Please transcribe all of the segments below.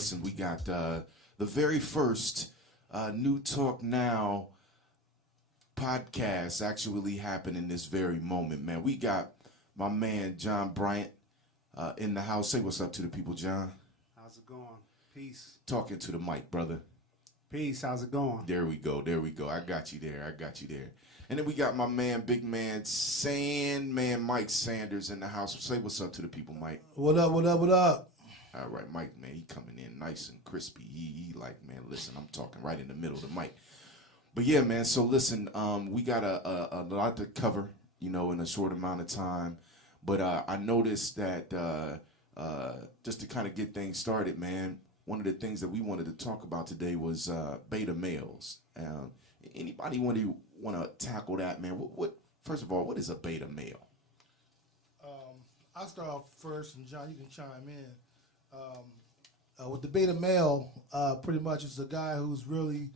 listen, we got the very first New Talk Now podcast actually happening this very moment, man. We got my man John Bryant in the house. Say what's up to the people, John. How's it going? Peace. Talking to the mic, brother. Peace. How's it going? There we go. There we go. I got you there. I got you there. And then we got my man, big man, Sandman Mike Sanders in the house. Say what's up to the people, Mike. What up, what up, what up? All right, Mike, man, he coming in nice and crispy. He like, man, listen, I'm talking right in the middle of the mic. But yeah, man, so listen, we got a lot to cover, you know, in a short amount of time. But I noticed that just to kind of get things started, man, one of the things that we wanted to talk about today was beta males. Anybody want to tackle that, man? What first of all, what is a beta male? I'll start off first, and John, you can chime in. With the beta male, pretty much it's a guy who's really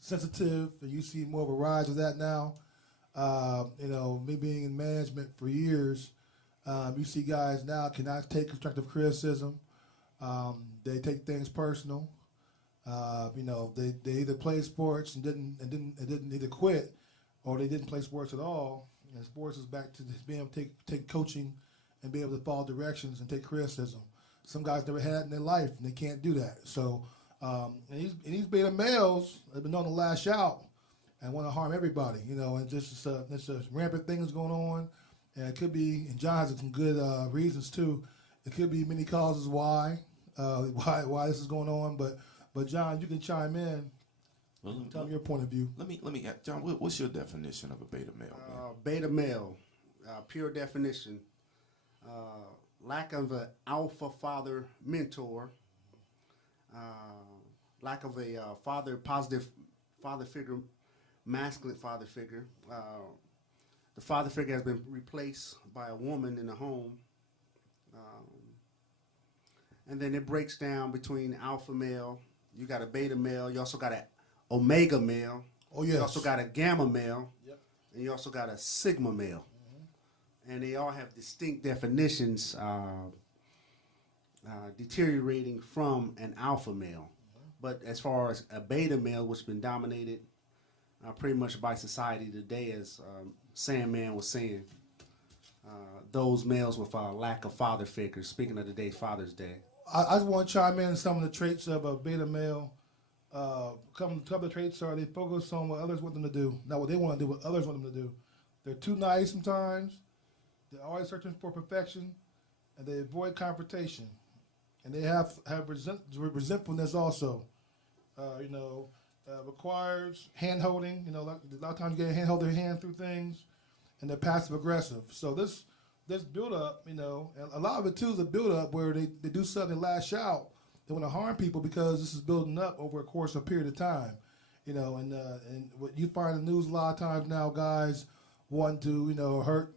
sensitive, and you see more of a rise of that now. You know, me being in management for years, you see guys now cannot take constructive criticism. They take things personal. You know, they either play sports and didn't either quit, or they didn't play sports at all. And sports is back to just being able to take coaching and be able to follow directions and take criticism. Some guys never had it in their life, and they can't do that. So, and these beta males have been known to lash out and want to harm everybody, you know, and just it's a rampant things going on. And it could be, and John has some good reasons too. It could be many causes why this is going on. But John, you can chime in. Well, tell me your point of view. Let me, John. What's your definition of a beta male? Beta male, pure definition. Lack of an alpha father mentor, lack of a positive father figure, masculine father figure. The father figure has been replaced by a woman in the home. And then it breaks down between alpha male, you got a beta male, you also got an omega male. Oh, yes. You also got a gamma male. Yep. And you also got a sigma male. And they all have distinct definitions, deteriorating from an alpha male. But as far as a beta male, which has been dominated pretty much by society today, as Sandman was saying, those males with a lack of father figures, speaking of today's Father's Day. I just want to chime in some of the traits of a beta male. A couple of the traits are they focus on what others want them to do, not what they want to do, what others want them to do. They're too nice sometimes. They're always searching for perfection, and they avoid confrontation. And they have resentfulness also. You know, requires hand-holding. You know, a lot of times you get hold their hand through things, and they're passive-aggressive. So this build-up, you know, and a lot of it, too, is a build-up where they do something and lash out. They want to harm people because this is building up over a course of a period of time. You know, and what you find in the news a lot of times now, guys want to, you know, hurt.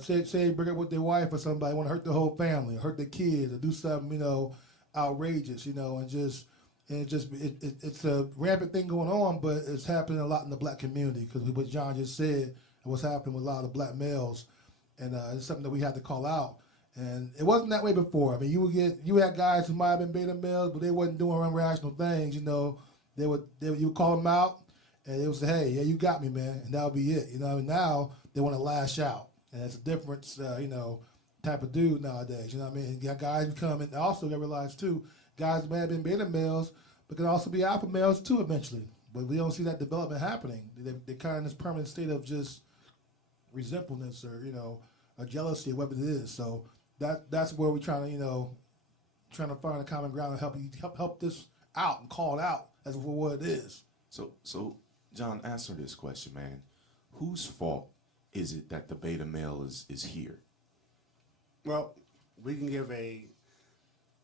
Say break up with their wife or somebody, want to hurt the whole family, or hurt their kids, or do something, you know, outrageous, you know, it's a rampant thing going on, but it's happening a lot in the black community because what John just said and what's happening with a lot of black males, and it's something that we had to call out. And it wasn't that way before. I mean, you had guys who might have been beta males, but they wasn't doing irrational things, you know. You would call them out, and they would say, "Hey, yeah, you got me, man," and that would be it. You know, I mean, now they want to lash out. And it's a different, you know, type of dude nowadays. You know what I mean? And got guys becoming, also got realized too, guys may have been beta males, but can also be alpha males too eventually. But we don't see that development happening. They're kind of in this permanent state of just resentfulness or, you know, a jealousy or whatever it is. So that's where we're trying to, you know, trying to find a common ground and help this out and call it out as for what it is. So John, answer this question, man. Whose fault is it that the beta male is here? Well, we can give a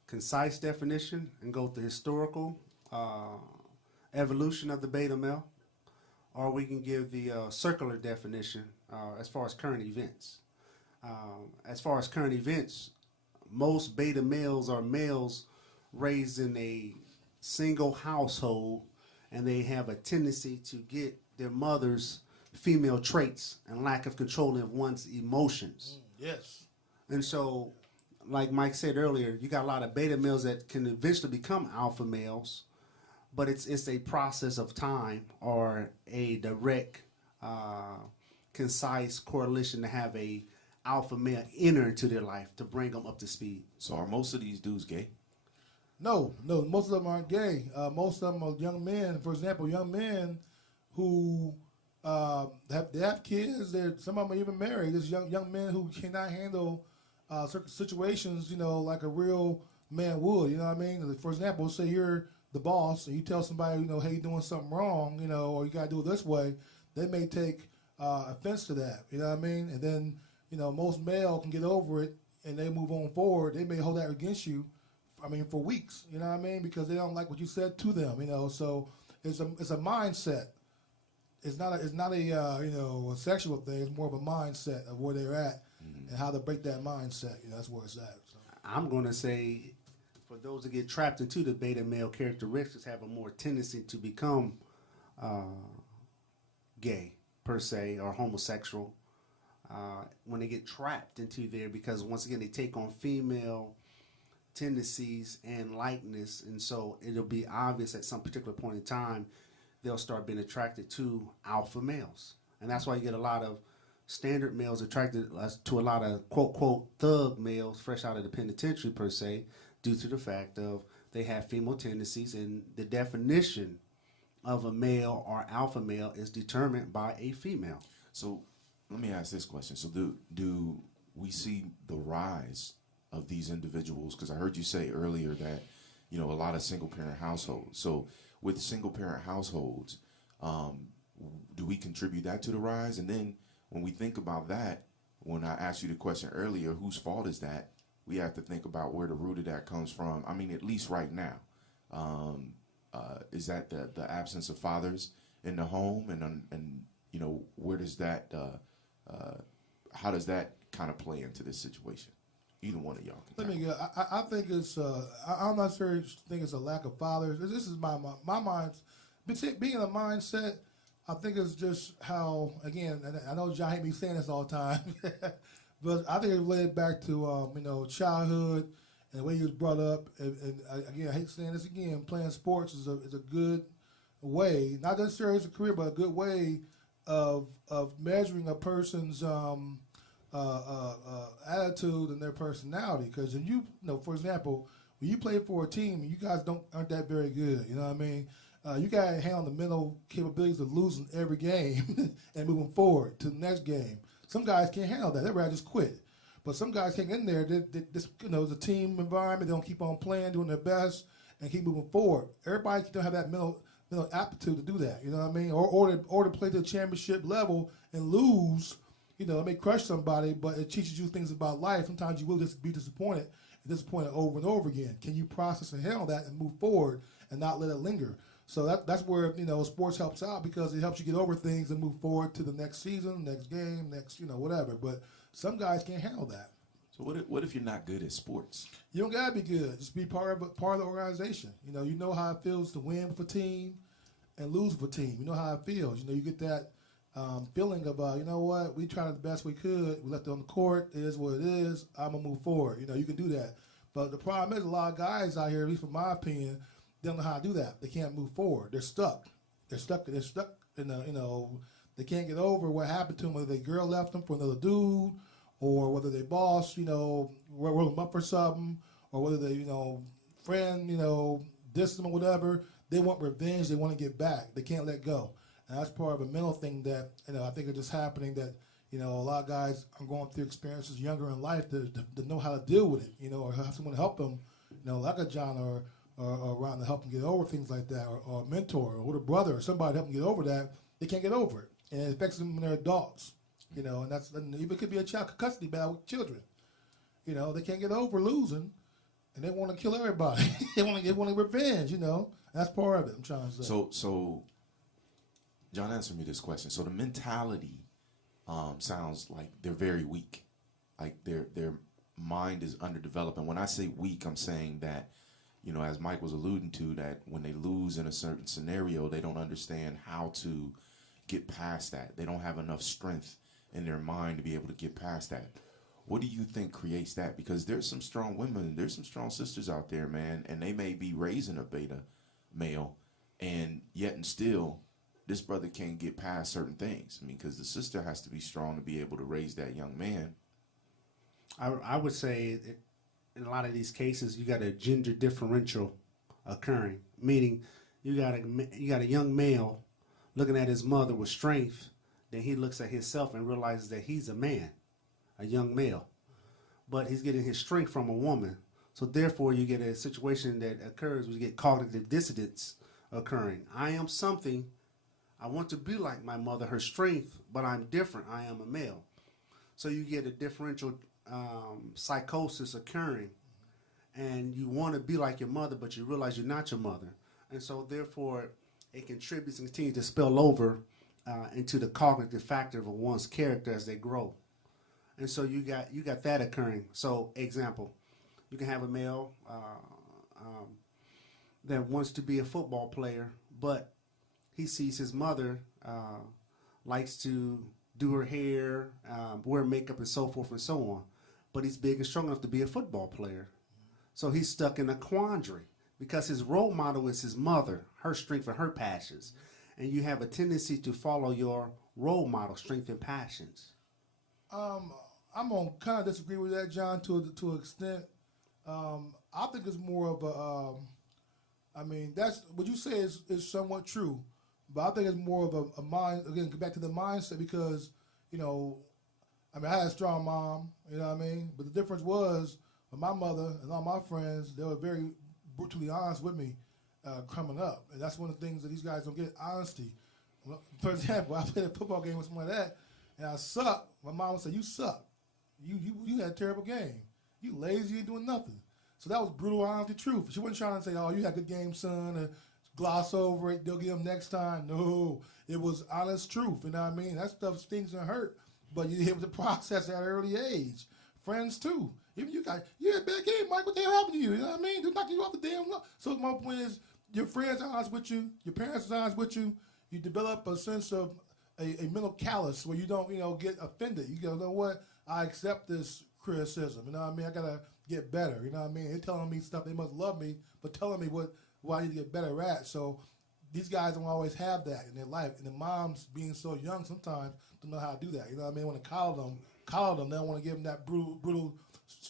concise definition and go with the historical evolution of the beta male, or we can give the circular definition as far as current events. As far as current events, most beta males are males raised in a single household, and they have a tendency to get their mother's female traits and lack of controlling of one's emotions. Yes. And so like Mike said earlier, you got a lot of beta males that can eventually become alpha males, but it's a process of time or a direct, concise correlation to have a alpha male enter into their life to bring them up to speed. So are most of these dudes gay? No, most of them aren't gay. Most of them are young men. For example, young men who they have kids. Some of them are even married. There's young men who cannot handle certain situations, like a real man would. You know what I mean? For example, say you're the boss and you tell somebody, hey, you're doing something wrong, or you got to do it this way. They may take offense to that. You know what I mean? And then, most male can get over it and they move on forward. They may hold that against you, for weeks. You know what I mean? Because they don't like what you said to them. So it's a mindset. It's not a sexual thing. It's more of a mindset of where they're at and how to break that mindset. That's where it's at. So. I'm going to say, for those that get trapped into the beta male characteristics, have a more tendency to become gay per se or homosexual when they get trapped into there, because once again they take on female tendencies and likeness, and so it'll be obvious at some particular point in time they'll start being attracted to alpha males. And that's why you get a lot of standard males attracted to a lot of quote thug males fresh out of the penitentiary per se, due to the fact of they have female tendencies, and the definition of a male or alpha male is determined by a female. So let me ask this question. So do we see the rise of these individuals? Because I heard you say earlier that, a lot of single parent households. So with single parent households, do we contribute that to the rise? And then when we think about that, when I asked you the question earlier, whose fault is that? We have to think about where the root of that comes from. At least right now. Is that the absence of fathers in the home? And where does that, how does that kind of play into this situation? Either one of y'all can. Let me go. I think it's, I'm not sure think it's a lack of fathers. This is my mind. Being in a mindset, I think it's just how, again, and I know John hate me saying this all the time, but I think it led back to, childhood and the way he was brought up. And again, I hate saying this again, playing sports is a good way, not necessarily as a career, but a good way of measuring a person's attitude and their personality. Because if for example, when you play for a team, you guys aren't that very good. You know what I mean? You got to handle the mental capabilities of losing every game and moving forward to the next game. Some guys can't handle that. They'd rather just quit. But some guys get in there. It's a team environment. They don't keep on playing, doing their best, and keep moving forward. Everybody don't have that mental aptitude to do that. You know what I mean? Or to play to the championship level and lose. It may crush somebody, but it teaches you things about life. Sometimes you will just be disappointed over and over again. Can you process and handle that and move forward and not let it linger? So that's where sports helps out, because it helps you get over things and move forward to the next season, next game, next whatever. But some guys can't handle that. So what if you're not good at sports? You don't gotta be good. Just be part of the organization. You know how it feels to win for a team and lose for a team. You know how it feels. You get that feeling of we tried the best we could. We left it on the court. It is what it is. I'm gonna move forward. You can do that. But the problem is, a lot of guys out here, at least from my opinion, they don't know how to do that. They can't move forward. They're stuck. They're stuck in they can't get over what happened to them, whether their girl left them for another dude, or whether their boss, rolled them up for something, or whether they, friend, dissed them or whatever. They want revenge. They want to get back. They can't let go. And that's part of a mental thing that, I think is just happening, that, a lot of guys are going through experiences younger in life to know how to deal with it, or have someone to help them, like a John or around to help them get over things like that, or a mentor or a brother or somebody to help them get over that. They can't get over it. And it affects them when they're adults, and even could be a child custody battle with children. They can't get over losing, and they want to kill everybody. they want revenge, and that's part of it. I'm trying to say. So, John, answer me this question. So the mentality sounds like they're very weak, like their mind is underdeveloped. And when I say weak, I'm saying that, as Mike was alluding to, that when they lose in a certain scenario, they don't understand how to get past that. They don't have enough strength in their mind to be able to get past that. What do you think creates that? Because there's some strong women, there's some strong sisters out there, man, and they may be raising a beta male, and yet and still, this brother can't get past certain things. I mean, because the sister has to be strong to be able to raise that young man. I would say in a lot of these cases, you got a gender differential occurring, meaning you got a young male looking at his mother with strength, then he looks at himself and realizes that he's a man, a young male, but he's getting his strength from a woman. So therefore, you get a situation that occurs where you get cognitive dissonance occurring. I am something. I want to be like my mother, her strength, but I'm different. I am a male. So you get a differential psychosis occurring, and you want to be like your mother, but you realize you're not your mother. And so therefore, it contributes and continues to spill over into the cognitive factor of one's character as they grow. And so you got that occurring. So example, you can have a male that wants to be a football player, but he sees his mother likes to do her hair, wear makeup, and so forth and so on. But he's big and strong enough to be a football player. So he's stuck in a quandary because his role model is his mother, her strength and her passions. And you have a tendency to follow your role model, strength and passions. I'm gonna kind of disagree with that, John, to an extent. I think it's more of a. I mean, that's what you say is somewhat true, but I think it's more of a mind. Again, get back to the mindset because I mean, I had a strong mom. You know what I mean? But the difference was with my mother and all my friends, they were very brutally honest with me coming up, and that's one of the things that these guys don't get: honesty. For example, I played a football game with someone like that, and I suck. My mom would say, "You suck. You had a terrible game. You lazy, you ain't doing nothing." So that was brutal, honesty, truth. She wasn't trying to say, "Oh, you had a good game, son," or gloss over it. They'll get them next time. No, it was honest truth. You know what I mean? That stuff stings and hurt, but you're able to process at an early age. Friends too. Even you had a bad game, Mike. What the hell happened to you? You know what I mean? They're knocking you off the damn line. So my point is, your friends are honest with you. Your parents are honest with you. You develop a sense of a mental callous where you don't, get offended. You go, you know what? I accept this criticism. You know what I mean? I gotta get better. You know what I mean? They're telling me stuff. They must love me, but telling me what I need to get better at. So these guys don't always have that in their life. And the moms, being so young, sometimes don't know how to do that. You know what I mean? When they coddle them, they don't want to give them that brutal,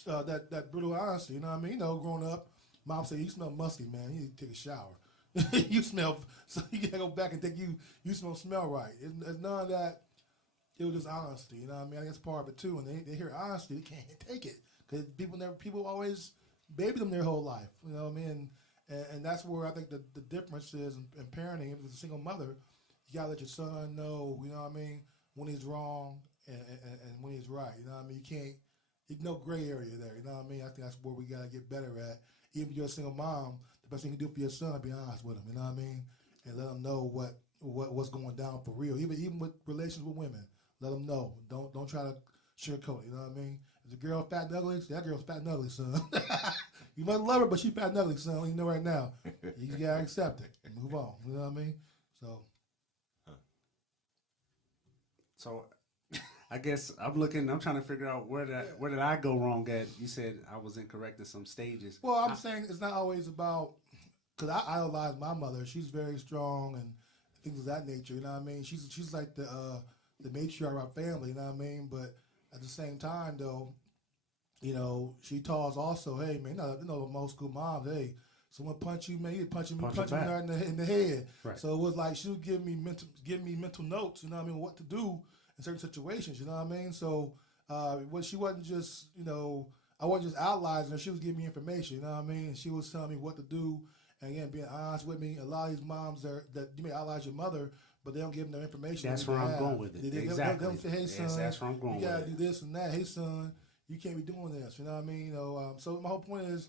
that brutal honesty. You know what I mean? Growing up, mom said, "You smell musty, man. You need to take a shower." You smell, so you gotta go back and think you smell right. It's none of that. It was just honesty, you know what I mean? I guess part of it too. And they hear honesty, they can't take it because people always baby them their whole life, you know what I mean? And that's where I think the difference is in parenting. If it's a single mother, you gotta let your son know, you know what I mean, when he's wrong and when he's right. You know what I mean? You can't. There's no gray area there. You know what I mean? I think that's where we gotta get better at. Even if you're a single mom, the best thing you can do for your son is be honest with him. You know what I mean? And let him know what's going down for real. Even with relations with women, let them know. Don't try to sugarcoat it. You know what I mean? If the girl fat and ugly, that girl's fat and ugly, son. You might love her, but she fat and ugly, son. You know right now. You gotta accept it and move on. You know what I mean? So I guess I'm trying to figure out where did I go wrong at? You said I was incorrect at some stages. Well, I'm saying it's not always about, because I idolize my mother. She's very strong and things of that nature. You know what I mean? She's like the matriarch of our family. You know what I mean? But at the same time, though, she taught us also, hey man, most school moms, hey, someone punch you, man, you punch me right in the head. Right. So it was like she would give me mental notes. You know what I mean? What to do in certain situations, you know what I mean? So she wasn't just, I wasn't just outlining her, she was giving me information, you know what I mean? And she was telling me what to do, and again, being honest with me. A lot of these moms that you may idolize your mother, but they don't give them the information. That's where I'm going with it. Exactly. They don't say, hey son, that's where I'm going you gotta do this and that. Hey son, you can't be doing this, you know what I mean? So my whole point is,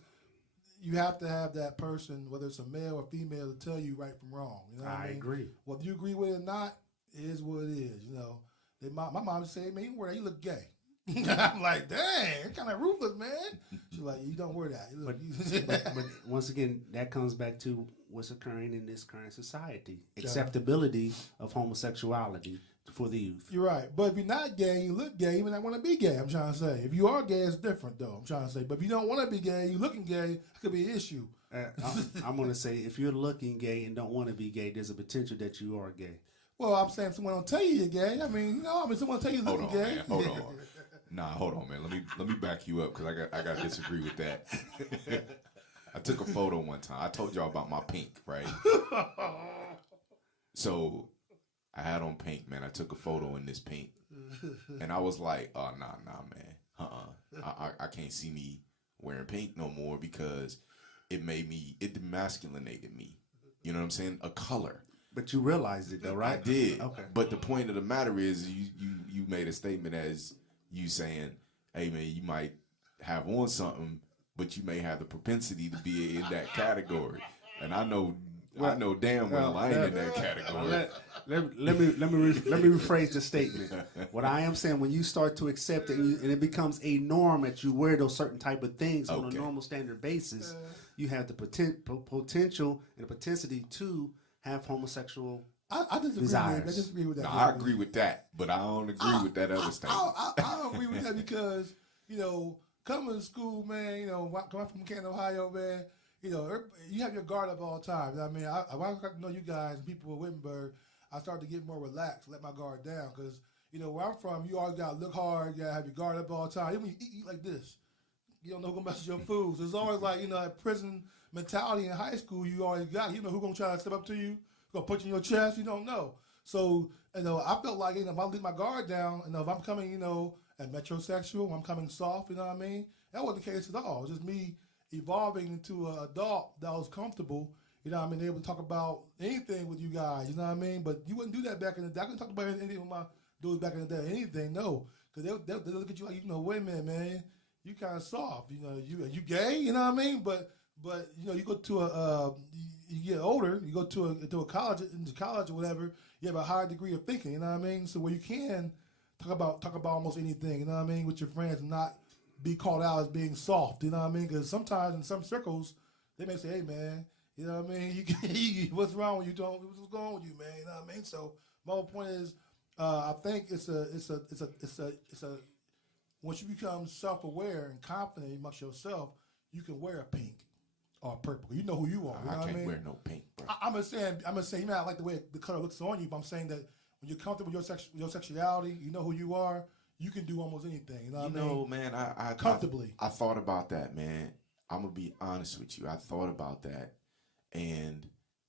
you have to have that person, whether it's a male or female, to tell you right from wrong. You know what I mean? Agree. Whether you agree with it or not, it is what it is, My mom would say, man, you wear that, you look gay. I'm like, dang, kind of ruthless, man. She's like, you don't wear that. But once again, that comes back to what's occurring in this current society. Acceptability of homosexuality. for the youth. You're right. But if you're not gay, you look gay, you may not want to be gay, I'm trying to say. If you are gay, it's different, though, I'm trying to say. But if you don't want to be gay, you looking gay, it could be an issue. I'm going to say, if you're looking gay and don't want to be gay, there's a potential that you are gay. Well, I'm saying someone don't tell you you're gay. I mean, someone tell you you're looking gay. Man, hold on. Nah, hold on, man. Let me back you up because I got to disagree with that. I took a photo one time. I told y'all about my pink, right? So I had on pink, man. I took a photo in this pink, and I was like, "Oh, nah, man. I can't see me wearing pink no more because it demasculinated me. You know what I'm saying? A color." But you realized it, though, right? I did. Okay. But the point of the matter is, you made a statement as you saying, "Hey, man, you might have on something, but you may have the propensity to be in that category." And I know damn well I ain't in that category. Let me rephrase the statement. What I am saying, when you start to accept it and it becomes a norm that you wear those certain type of things on a normal standard basis, you have the potential and the propensity to have homosexual I disagree desires. with that. I disagree with that. Now, I agree with that, but I don't agree with that other statement. I don't agree with that because, coming to school, man, coming from Canton, Ohio, man, you have your guard up all the time. I mean, I got to know you guys, people in Wittenberg, I started to get more relaxed, let my guard down. Because, where I'm from, you always got to look hard, you got to have your guard up all the time. Even when you eat like this, you don't know who's going to mess with your food. So it's always like, that prison mentality in high school you always got. You know who's going to try to step up to you, going to put you in your chest, you don't know. So, I felt like, if I leave my guard down, if I'm coming, a metrosexual, I'm coming soft, you know what I mean? That wasn't the case at all. It was just me evolving into an adult that was comfortable, able to talk about anything with you guys, you know what I mean? But you wouldn't do that back in the day. I couldn't talk about anything with my dudes back in the day, anything, no. Because they look at you like, wait a minute, man, you kind of soft, you gay, you know what I mean? But you go to you get older, you go to a college, into college or whatever, you have a higher degree of thinking, you know what I mean? So where you can talk about almost anything, you know what I mean, with your friends and not be called out as being soft, you know what I mean? Because sometimes in some circles, they may say, hey, man, you know what I mean? What's wrong with you? What's going on with you, man? You know what I mean? So my whole point is, I think it's a once you become self-aware and confident amongst yourself, you can wear a pink or a purple. You know who you are. You know I can't wear no pink, bro. I'm just saying, you may not like the way the color looks on you, but I'm saying that when you're comfortable with your sexuality, you know who you are, you can do almost anything. You know what I mean? Man, I comfortably. I thought about that, man. I'm gonna be honest with you. I thought about that, and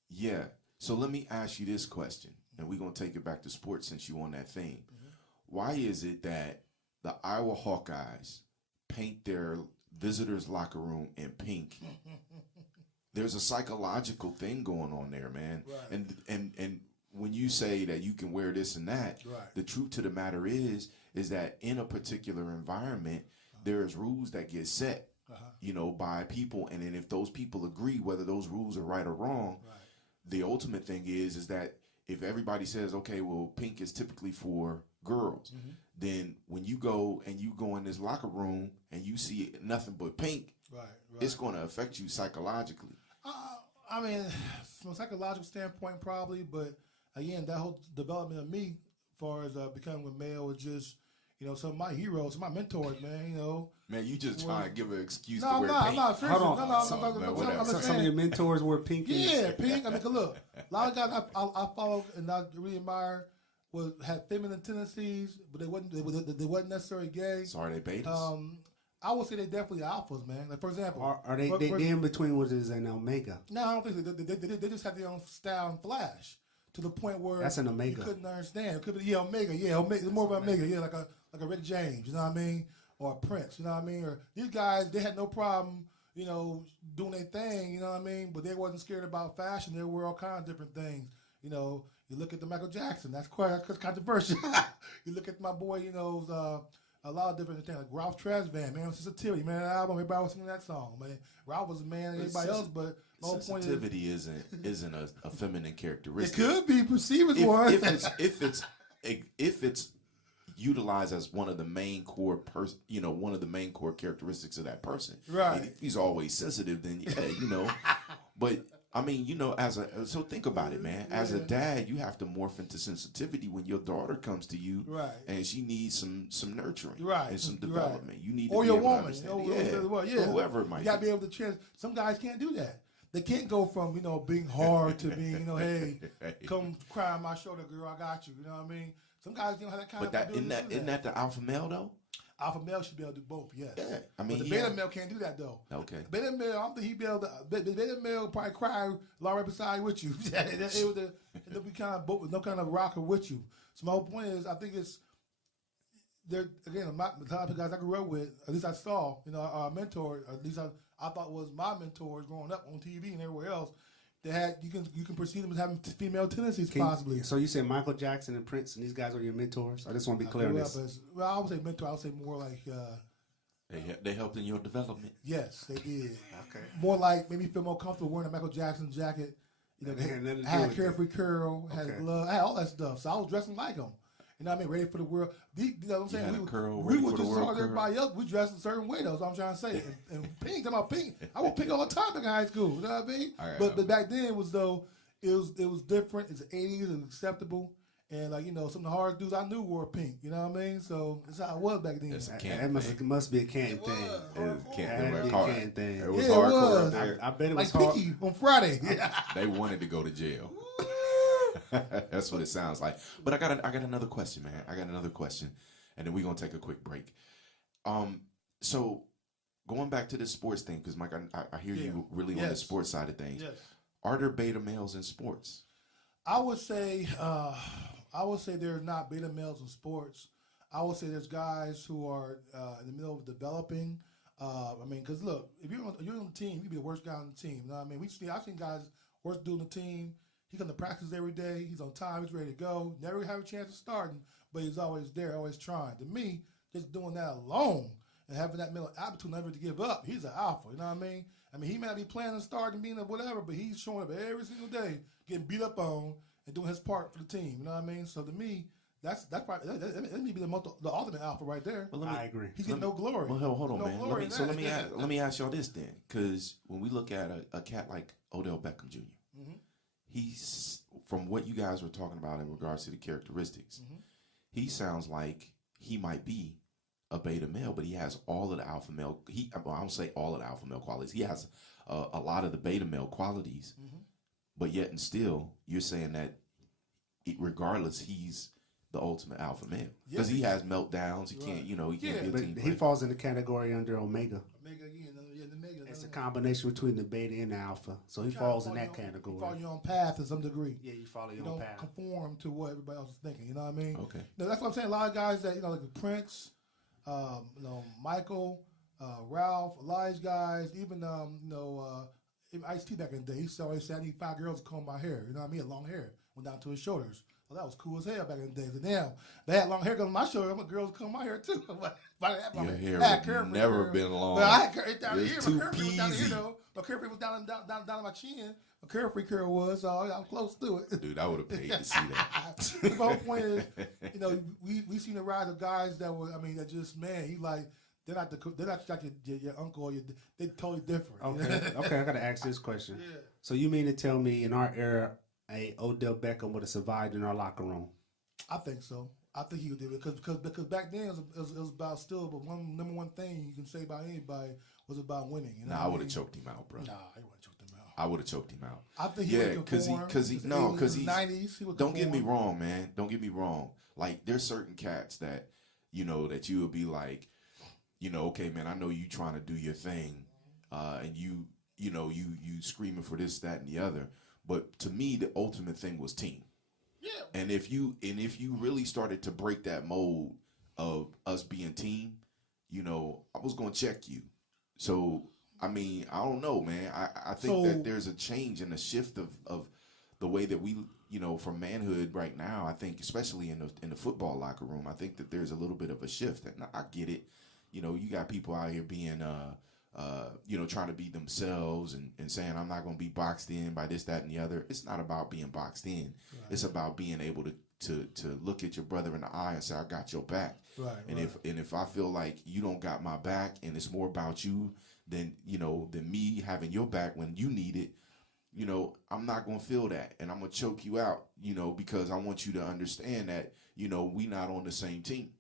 yeah. So let me ask you this question, and we're gonna take it back to sports since you on that theme. Mm-hmm. Why is it that the Iowa Hawkeyes paint their visitors' locker room in pink? There's a psychological thing going on there, man. Right. And when you say that you can wear this and that, right, the truth to the matter is that in a particular environment, there's rules that get set, by people. And then if those people agree whether those rules are right or wrong, right, the ultimate thing is that if everybody says, okay, well, pink is typically for girls, mm-hmm, then when you go in this locker room and you see nothing but pink, right, it's going to affect you psychologically. I mean, from a psychological standpoint, probably, but again, that whole development of me, as far as becoming a male, was just, some of my heroes, some of my mentors, man, Man, you just trying to give an excuse to wear pink. I'm not. Hold on. Some of your mentors were pink. Yeah, pink. I mean, look, a lot of guys I follow and I really admire had feminine tendencies, but they wasn't necessarily gay. So are they betas? I would say they definitely alphas, man. Like, for example, are they in between what is an omega? No, I don't think so. They just have their own style and flash to the point where that's an omega. You couldn't understand. It could be omega. Yeah, omega. It's more of an omega. Yeah, like a Rick James. You know what I mean? Or a Prince. You know what I mean? Or these guys, they had no problem, doing their thing. You know what I mean? But they wasn't scared about fashion. They wore all kinds of different things. You look at the Michael Jackson. That's quite controversial. You look at my boy. A lot of different things, like Ralph Tresvant, man, Sensitivity, man, that album, everybody was singing that song, man. Ralph was a man, everybody else, but the whole point is... Sensitivity isn't a feminine characteristic. It could be perceived as one. If it's utilized as one of the main core one of the main core characteristics of that person. Right. If he's always sensitive, then yeah, but I mean, so think about it, man. As a dad, you have to morph into sensitivity when your daughter comes to you, Right. and she needs some nurturing, Right. and some Right. development. You need to Or be your able to woman, understand yeah. whoever it might You got to be. be able to some guys can't do that. They can't go from, being hard to being, hey, come cry on my shoulder, girl, I got you. You know what I mean? Some guys don't have that kind But of that ability to do isn't that the alpha male though? Alpha male should be able to do both, yes. Yeah, I mean, but the beta male can't do that though. Okay. Beta male, I don't think he'd be able to. The beta male will probably cry right beside with you. It'll be kind of both, no kind of rocker with you. So my whole point is, I think it's there again. The type of guys I grew up with, at least I saw, our mentor, at least I thought was my mentors growing up on TV and everywhere else. They had you can perceive them as having female tendencies possibly. So you said Michael Jackson and Prince and these guys are your mentors? I just want to be clear on this. Well, I would say mentor. I would say more like. They helped in your development. Yes, they did. Okay. More like made me feel more comfortable wearing a Michael Jackson jacket. Had Carefree Curl, had Love, had all that stuff. So I was dressing like them. You know what I mean? Ready for the world. You know what I'm saying? We were just hard everybody else. We dressed a certain way, though. That's what I'm trying to say. And pink, talking about pink. I would pink all the time in high school. You know what I mean? But back then it was different. It's the 80s. It was acceptable. And some of the hard dudes I knew wore pink. You know what I mean? So that's how it was back then. It must be a Canton thing. It was Canton thing. It was hardcore. I bet it was like hard. Pinky on Friday. They wanted to go to jail. That's what it sounds like. But I got another question, man. I got another question, and then we're gonna take a quick break. So going back to this sports thing, because Mike, I hear you really on the sports side of things. Yes. Are there beta males in sports? I would say there's not beta males in sports. I would say there's guys who are in the middle of developing. Because look, if you're on the team, you be the worst guy on the team. You know what I mean? I've seen guys worst dude on the team. He comes to practice every day. He's on time. He's ready to go. Never have a chance of starting, but he's always there, always trying. To me, just doing that alone and having that mental aptitude never to give up, he's an alpha. You know what I mean? He may not be playing and starting, being a whatever, but he's showing up every single day, getting beat up on and doing his part for the team. You know what I mean? So to me, that's probably that may be the ultimate alpha right there. Well, I agree. He's getting no glory. Well, hold on, man. Let me ask y'all this then, because when we look at a cat like Odell Beckham Jr., he's, from what you guys were talking about in regards to the characteristics, he sounds like he might be a beta male, but he has all of the alpha male. I don't say all of the alpha male qualities. He has a lot of the beta male qualities, but yet and still, you're saying that regardless, he's the ultimate alpha male because he has meltdowns. He can't, he can't be a team player. He falls in the category under Omega. Omega. It's a combination between the beta and the alpha, so he falls in that category. You follow your own path to some degree. Yeah, you follow your own path. You don't conform to what everybody else is thinking. You know what I mean? Okay. That's what I'm saying. A lot of guys that like Prince, Michael, Ralph, a lot of these guys, even even Ice-T back in the day, he always said I need 5 girls to comb my hair. You know what I mean? Long hair went down to his shoulders. Well, that was cool as hell back in the day. So damn, they had long hair on my shoulder. I'm a girl to comb my hair too. Your hair would never been long. But I had it down here. Too My carefree was down here peasy. though. My carefree was down on my chin. My carefree curl was, so I was close to it. Dude, I would have paid to see that. The whole point is, we seen the rise of guys that were, that just, man, he like, they're not like your uncle or they're totally different. Okay, I got to ask this question. Yeah. So you mean to tell me in our era, a Odell Beckham would have survived in our locker room? I think so. I think he would do it because back then it was about still, but number one thing you can say about anybody was about winning. You know I would have choked him out, bro. Nah, I wouldn't choked him out. I would have choked him out. I think he would conform. because he's 90s. He would don't get me wrong, man. Don't get me wrong. Like there's certain cats that that you would be like, okay, man, I know you trying to do your thing, and you screaming for this, that, and the other. But to me, the ultimate thing was team. Yeah. And if you really started to break that mold of us being team, I was gonna check you. So I don't know, man. I think that there's a change and a shift of the way that we, from manhood right now. I think especially in the football locker room, I think that there's a little bit of a shift. And I get it. You got people out here being trying to be themselves and saying, I'm not going to be boxed in by this, that, and the other. It's not about being boxed in. Right. It's about being able to look at your brother in the eye and say, I got your back. Right, and if I feel like you don't got my back and it's more about you than me having your back when you need it, you know, I'm not going to feel that, and I'm going to choke you out, you know, because I want you to understand that, you know, we not on the same team.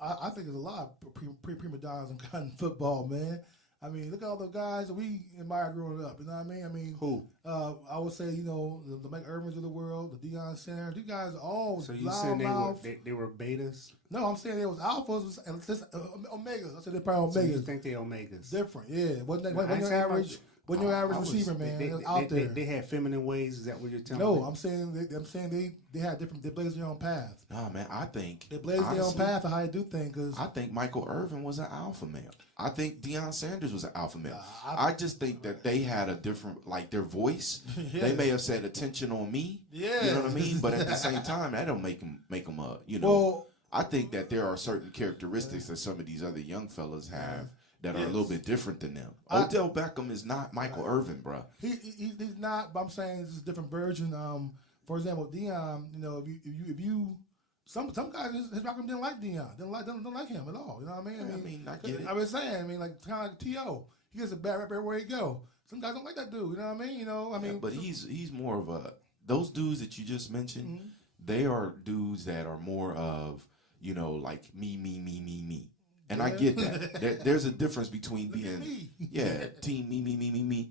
I think there's a lot of prima donnas in cotton football, man. I mean, look at all the guys that we admired growing up. You know what I mean? I mean, Who? I would say, you know, the Mike Irvins of the world, the Deion Sanders. These guys are all So you loud saying mouth. they were betas? No, I'm saying they was alphas and omegas. I said they're probably So you omegas. think they omegas? Different, yeah. Wasn't I ain't your saying average? about- Wasn't your average I was- receiver, man? They, It was they- out they- there. they had feminine ways. Is that what you're telling No, me? I'm saying they had different. They blazed their own path. Nah, man, I think They blazed their own honestly, path of how they do things. Cause I think Michael Irvin was an alpha male. I think Deion Sanders was an alpha male. I just think that they had a different, like their voice. Yeah. They may have said attention on me. Yeah. You know what I mean? But at the same time, that don't make them you know. Well, I think that there are certain characteristics that some of these other young fellas have that are a little bit different than them. Odell Beckham is not Michael Irvin, bro. he's not. But I'm saying this is a different version. For example, Deion. You know, if you some guys his rock'em didn't like Deion. Didn't like him at all. You know what I mean? I get it. I was saying. I mean, like kind of like T.O. He gets a bad rap everywhere he go. Some guys don't like that dude. You know what I mean? You know, I mean, But he's more of a those dudes that you just mentioned. Mm-hmm. They are dudes that are more of, you know, like me. And I Yeah. get that. There's a difference between Look at being me. team me.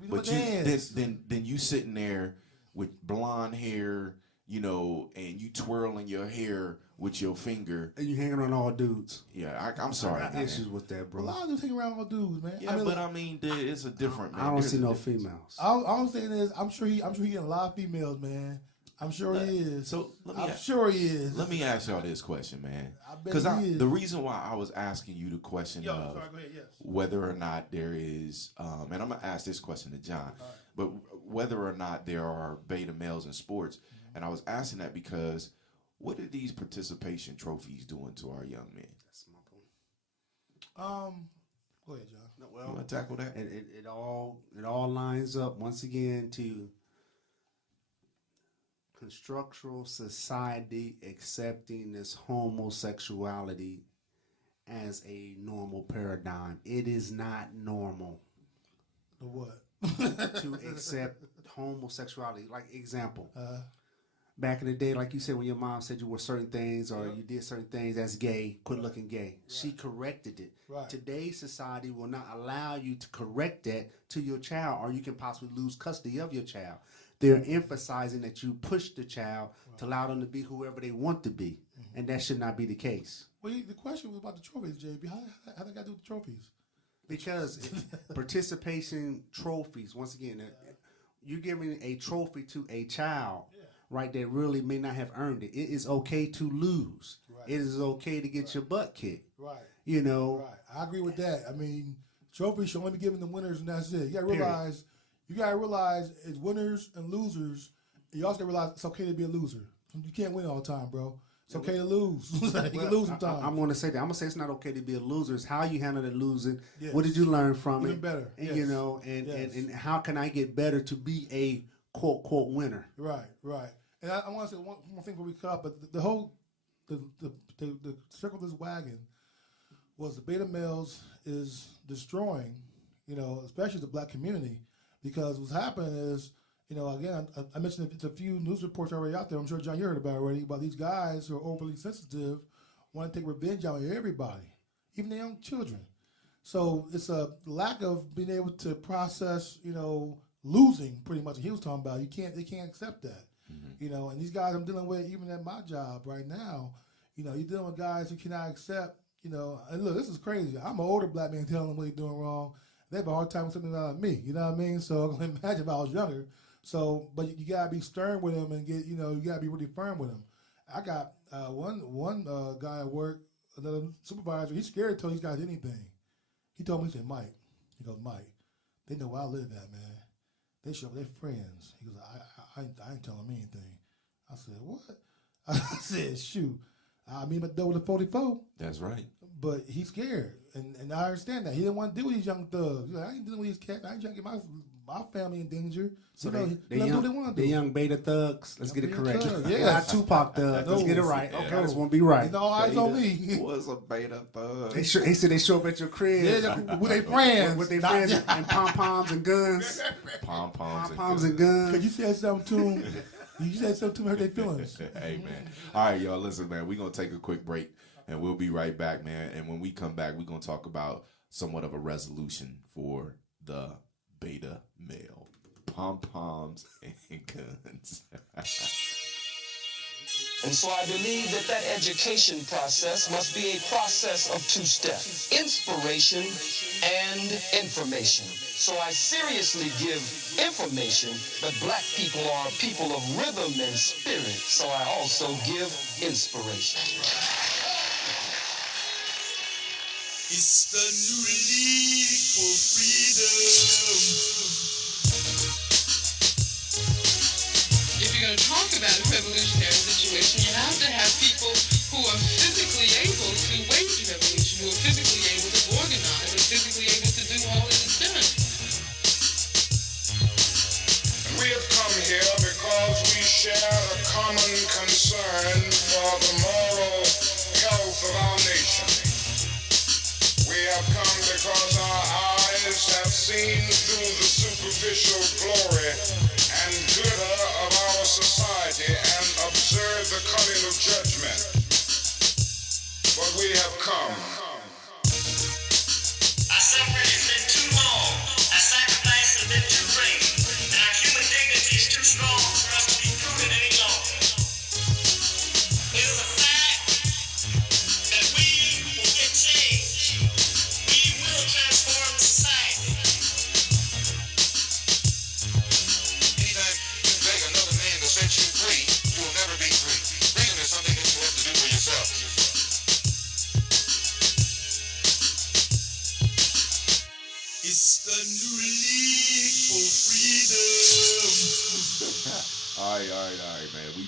We But do my dance. then you sitting there with blonde hair, you know, and you twirling your hair with your finger. And you hanging on all dudes. Yeah, I'm sorry. I got man. issues with that, A bro. lot of them hang around all dudes, man. Yeah, I mean, it's a different. Man. I don't There's see a no difference. females. all I'm saying is, I'm sure he getting a lot of females, man. I'm sure he is. So I'm sure he is. Let me ask y'all this question, man. I bet Because he is. the reason why I was asking you the question Yo, of sorry, go ahead. Yes. whether or not there is, and I'm gonna ask this question to John, but whether or not there are beta males in sports, and I was asking that because what are these participation trophies doing to our young men? That's my point. Go ahead, John. No, You want to tackle that? it all lines up once again to constructural society accepting this homosexuality as a normal paradigm. It is not normal The what? to accept homosexuality. Like example, back in the day, like you said, when your mom said you were certain things or you did certain things that's gay, quit looking gay. She corrected it. Right. Today's society will not allow you to correct that to your child, or you can possibly lose custody of your child. They're emphasizing that you push the child to allow them to be whoever they want to be, and that should not be the case. Well, the question was about the trophies, JB. How they got to do with the trophies? Because participation trophies, once again, you're giving a trophy to a child, right, that really may not have earned it. It is okay to lose. Right. It is okay to get your butt kicked. Right. You know, Right. I agree with that. I mean, trophies should only be given to winners, and that's it. You gotta Period. realize it's winners and losers. You also gotta realize it's okay to be a loser. You can't win all the time, bro. It's okay to lose. You can lose sometimes. I'm going to say that. I'm going to say it's not okay to be a loser. It's how you handle the losing. Yes. What did you learn from Even it? better. And, Yes. you know, and how can I get better to be a quote, quote, winner? Right. And I want to say one more thing before we cut off, but the whole the circle of this wagon was the beta males is destroying, you know, especially the black community, because what's happening is, you know, again, I mentioned it's a few news reports already out there. I'm sure, John, you heard about it already, about these guys who are overly sensitive, want to take revenge on everybody, even their young children. So it's a lack of being able to process, you know, losing pretty much. He was talking about they can't accept that, you know. And these guys I'm dealing with, even at my job right now, you know, you're dealing with guys who cannot accept, you know. And look, this is crazy. I'm an older black man telling them what they're doing wrong. They have a hard time with something out of me. You know what I mean? So I can imagine if I was younger. So, but you gotta be stern with them and get, you know, you gotta be really firm with them. I got one guy at work, another supervisor. He's scared to tell these guys anything. He told me, he said, Mike. He goes, Mike, they know where I live at, man. They show their friends. He goes, I ain't telling me anything. I said, what? I said, shoot. I mean, but there was a 44. That's right. But he's scared, and I understand that. He didn't want to deal with these young thugs. He's like, I ain't dealing with these cats. I ain't trying to get my family in danger. So they young, do what they want to do. the young beta thugs. Let's get it correct. Yeah, Not Tupac thugs. Let's get it right. Yeah. Okay, I just want to be right. It's all eyes on me. Was a beta thug. They said they show up at your crib. Yeah, with their friends. With their friends and pom-poms and guns. Pom-poms and guns. Cause you said something to them. You said something to them, hurt their feelings. Hey, man. All right, y'all, listen, man. We're going to take a quick break, and we'll be right back, man. And when we come back, we're going to talk about somewhat of a resolution for the beta male. Pom-poms and guns. And so I believe that education process must be a process of two steps, inspiration and information. So I seriously give information, but black people are people of rhythm and spirit, so I also give inspiration. It's the new league for freedom. If you're going to talk about a revolutionary situation, you have to have people who are physically able to wage revolution, who are physically able to organize, and physically able to do all that is done. We have come here because we share a common concern for the moral health of our nation. We have come because our eyes have seen through the superficial glory and glitter of our society and observed the coming of judgment. But we have come. Our suffering has been too long. Our sacrifice has been too great. And our human dignity is too strong for us to be prudent any longer. It is a fact that we will get change. We will transform society. Anytime you beg another man to set you free, you will never be free. Freedom is something that you have to do for yourself. It's the new league for freedom. All right, man. We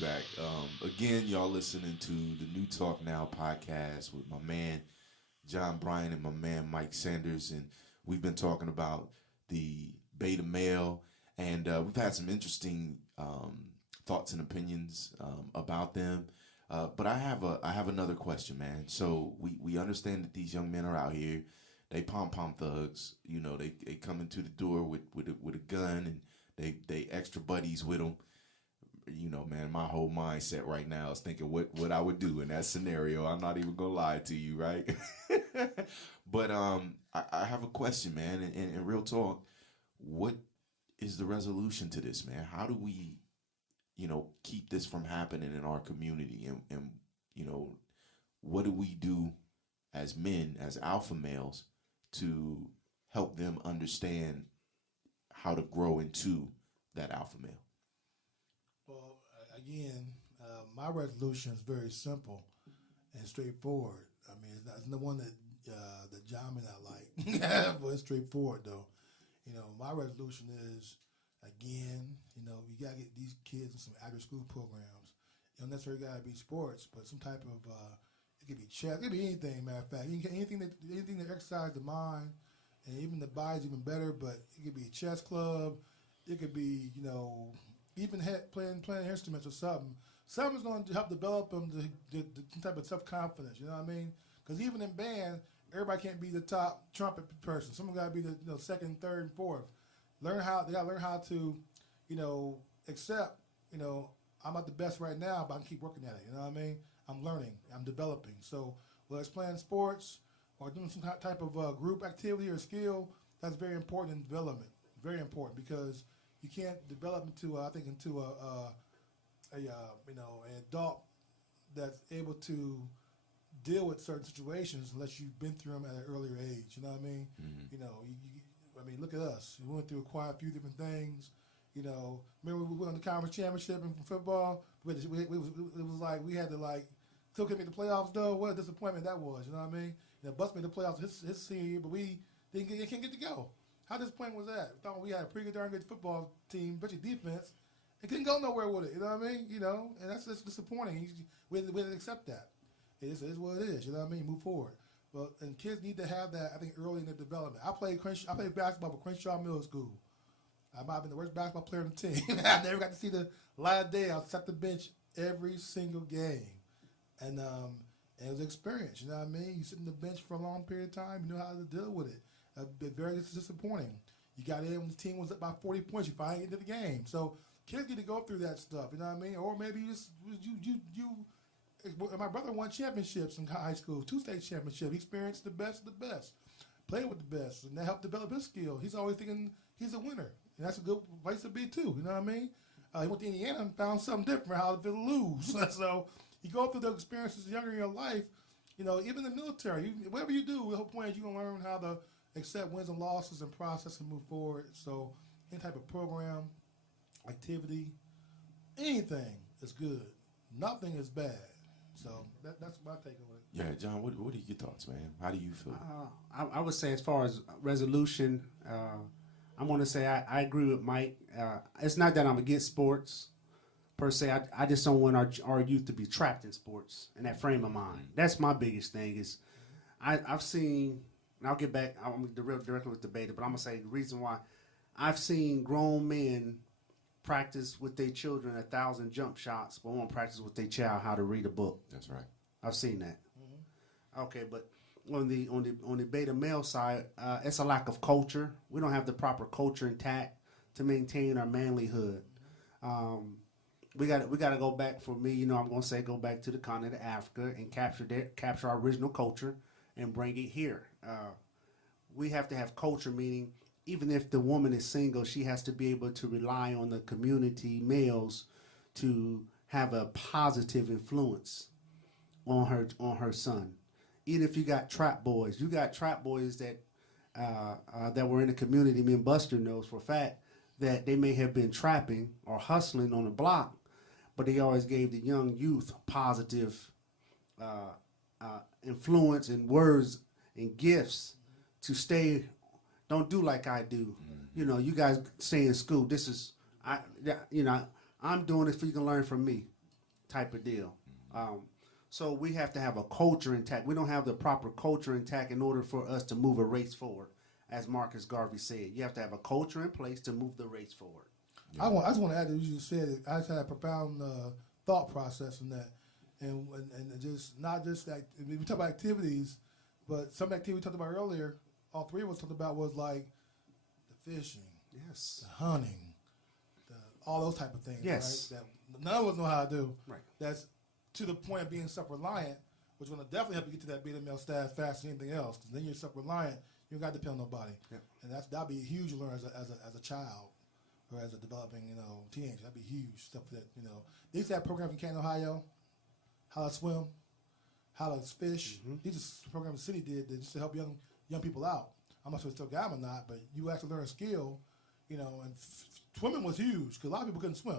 back. Again, y'all listening to the NuTalknow podcast with my man John Bryan and my man Mike Sanders, and we've been talking about the beta male, and we've had some interesting thoughts and opinions about them. But I have another question, man. So we understand that these young men are out here. They pom-pom thugs. You know, they come into the door with a gun, and they extra buddies with them. You know, man, my whole mindset right now is thinking what I would do in that scenario. I'm not even gonna lie to you, right? But I have a question, man, and real talk. What is the resolution to this, man? How do we, keep this from happening in our community? And what do we do as men, as alpha males, to help them understand how to grow into that alpha male? Well, again, my resolution is very simple and straightforward. I mean, it's not one that John may not like, but it's straightforward though. My resolution is, again, you gotta get these kids in some after-school programs. It don't necessarily gotta be sports, but some type of it could be chess, it could be anything. Matter of fact, anything that exercise the mind and even the body's even better. But it could be a chess club. It could be even playing instruments or something. Something's going to help develop them the type of self-confidence. You know what I mean? Because even in band, everybody can't be the top trumpet person. Someone got to be the second, third, and fourth. They got to learn how to accept. I'm not the best right now, but I can keep working at it. You know what I mean? I'm learning. I'm developing. So whether it's playing sports or doing some type of group activity or skill, that's very important in development. Very important, because you can't develop into an adult that's able to deal with certain situations unless you've been through them at an earlier age. You know what I mean? Mm-hmm. Look at us. We went through quite a few different things. Remember we won the conference championship in football? It was like we had to still couldn't make the playoffs though. What a disappointment that was. You know what I mean? Bus made the playoffs his senior year, but we can't get to go. How disappointing was that? We thought we had a pretty darn good football team, especially defense, It couldn't go nowhere with it. You know what I mean? You know, and that's just disappointing. We didn't accept that. It is what it is. You know what I mean? Move forward. Well, and kids need to have that, I think, early in their development. I played basketball for Crenshaw Middle School. I might have been the worst basketball player on the team. I never got to see the light of day. I sat the bench every single game. And it was an experience, you know what I mean? You sit on the bench for a long period of time, you know how to deal with it. Very disappointing. You got in when the team was up by 40 points, you finally get into the game. So kids get to go through that stuff, you know what I mean? Or maybe my brother won championships in high school, 2 state championships. He experienced the best of the best, played with the best, and that helped develop his skill. He's always thinking he's a winner, and that's a good place to be too, you know what I mean? He went to Indiana and found something different, how to lose. So you go through those experiences younger in your life, you know, even in the military, whatever you do, the whole point is you're going to learn how to accept wins and losses and process and move forward. So any type of program, activity, anything is good. Nothing is bad. So that's my take on it. Yeah, John, what are your thoughts, man? How do you feel? I would say as far as resolution, I'm going to say I agree with Mike. It's not that I'm against sports per se. I just don't want our youth to be trapped in sports in that frame of mind. That's my biggest thing is I've seen, and I'll get back, I'm directly with the beta, but I'm going to say the reason why I've seen grown men practice with their children 1,000 jump shots, but won't practice with their child how to read a book. That's right. I've seen that. Mm-hmm. Okay, but on the beta male side, it's a lack of culture. We don't have the proper culture intact to maintain our manlyhood. We got to go back. For me, you know, I'm going to say go back to the continent of Africa and capture our original culture and bring it here. We have to have culture, meaning even if the woman is single, she has to be able to rely on the community males to have a positive influence on her son. Even if you got trap boys that that were in the community. Me and Buster knows for a fact that they may have been trapping or hustling on the block, but they always gave the young youth positive influence and words and gifts to stay. Don't do like I do. Mm-hmm. You know, you guys stay in school. This is, I'm doing this so you can learn from me, type of deal. Mm-hmm. So we have to have a culture intact. We don't have the proper culture intact in order for us to move a race forward, as Marcus Garvey said. You have to have a culture in place to move the race forward. Yeah. I just want to add that you said I just had a profound thought process in that, and just not just that. We talk about activities, but some activity we talked about earlier. All three of us talked about was like the fishing, yes, the hunting, all those type of things. Yes, right? That none of us know how to do. Right. That's to the point of being self-reliant, which will definitely help you get to that beta male status faster than anything else. Because then you're self-reliant, you don't got to depend on nobody. Yep. And that'd be huge to learn as a child or as a developing teenager. That'd be huge stuff that They used to have programs in Canton, Ohio, how to swim, how to fish. Mm-hmm. These are programs the city did just to help young people out. I'm not sure it's still got them or not, but you actually learn a skill, and swimming was huge because a lot of people couldn't swim.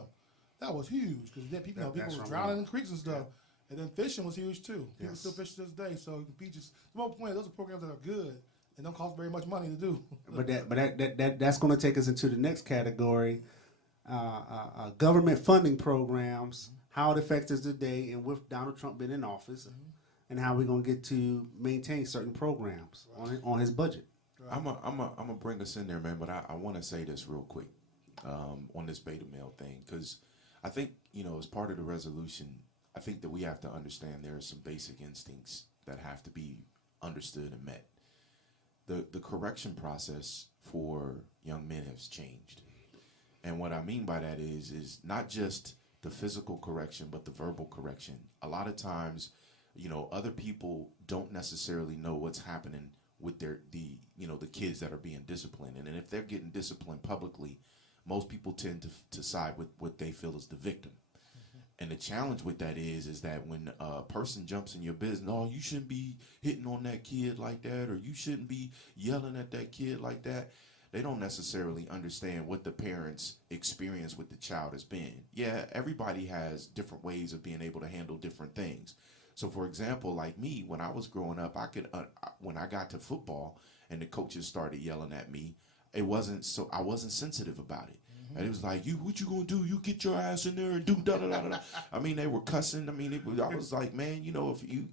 That was huge because then people were drowning in creeks and stuff. Yeah. And then fishing was huge too. People still fish to this day. So beaches. The whole point, those are programs that are good and don't cost very much money to do. That's going to take us into the next category, government funding programs, how it affects us today, and with Donald Trump being in office. Mm-hmm. And how we're gonna get to maintain certain programs on his budget. Right. I'm gonna bring us in there, man. But I want to say this real quick on this beta male thing, because I think as part of the resolution, I think that we have to understand there are some basic instincts that have to be understood and met. The correction process for young men has changed, and what I mean by that is not just the physical correction, but the verbal correction. A lot of times, other people don't necessarily know what's happening with the kids that are being disciplined. And if they're getting disciplined publicly, most people tend to side with what they feel is the victim. Mm-hmm. And the challenge with that is that when a person jumps in your business, oh, you shouldn't be hitting on that kid like that, or you shouldn't be yelling at that kid like that, they don't necessarily understand what the parents' experience with the child has been. Yeah, everybody has different ways of being able to handle different things. So, for example, like me, when I was growing up, I could when I got to football and the coaches started yelling at me, I wasn't sensitive about it. Mm-hmm. And it was like, what you gonna do? You get your ass in there and do da da da da. I mean, they were cussing. I mean, I was like, man,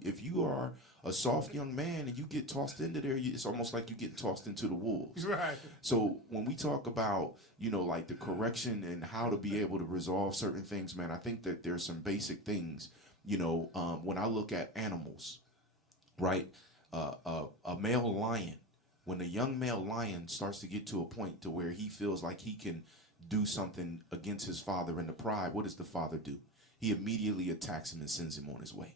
if you are a soft young man and you get tossed into there, it's almost like you get tossed into the wolves. Right. So when we talk about, like the correction and how to be able to resolve certain things, man, I think that there's some basic things, when I look at animals, right? A male lion, when a young male lion starts to get to a point to where he feels like he can do something against his father in the pride, what does the father do? He immediately attacks him and sends him on his way.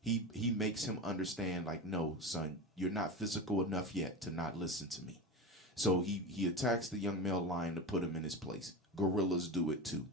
He makes him understand, like, no, son, you're not physical enough yet to not listen to me. So he attacks the young male lion to put him in his place. Gorillas do it too.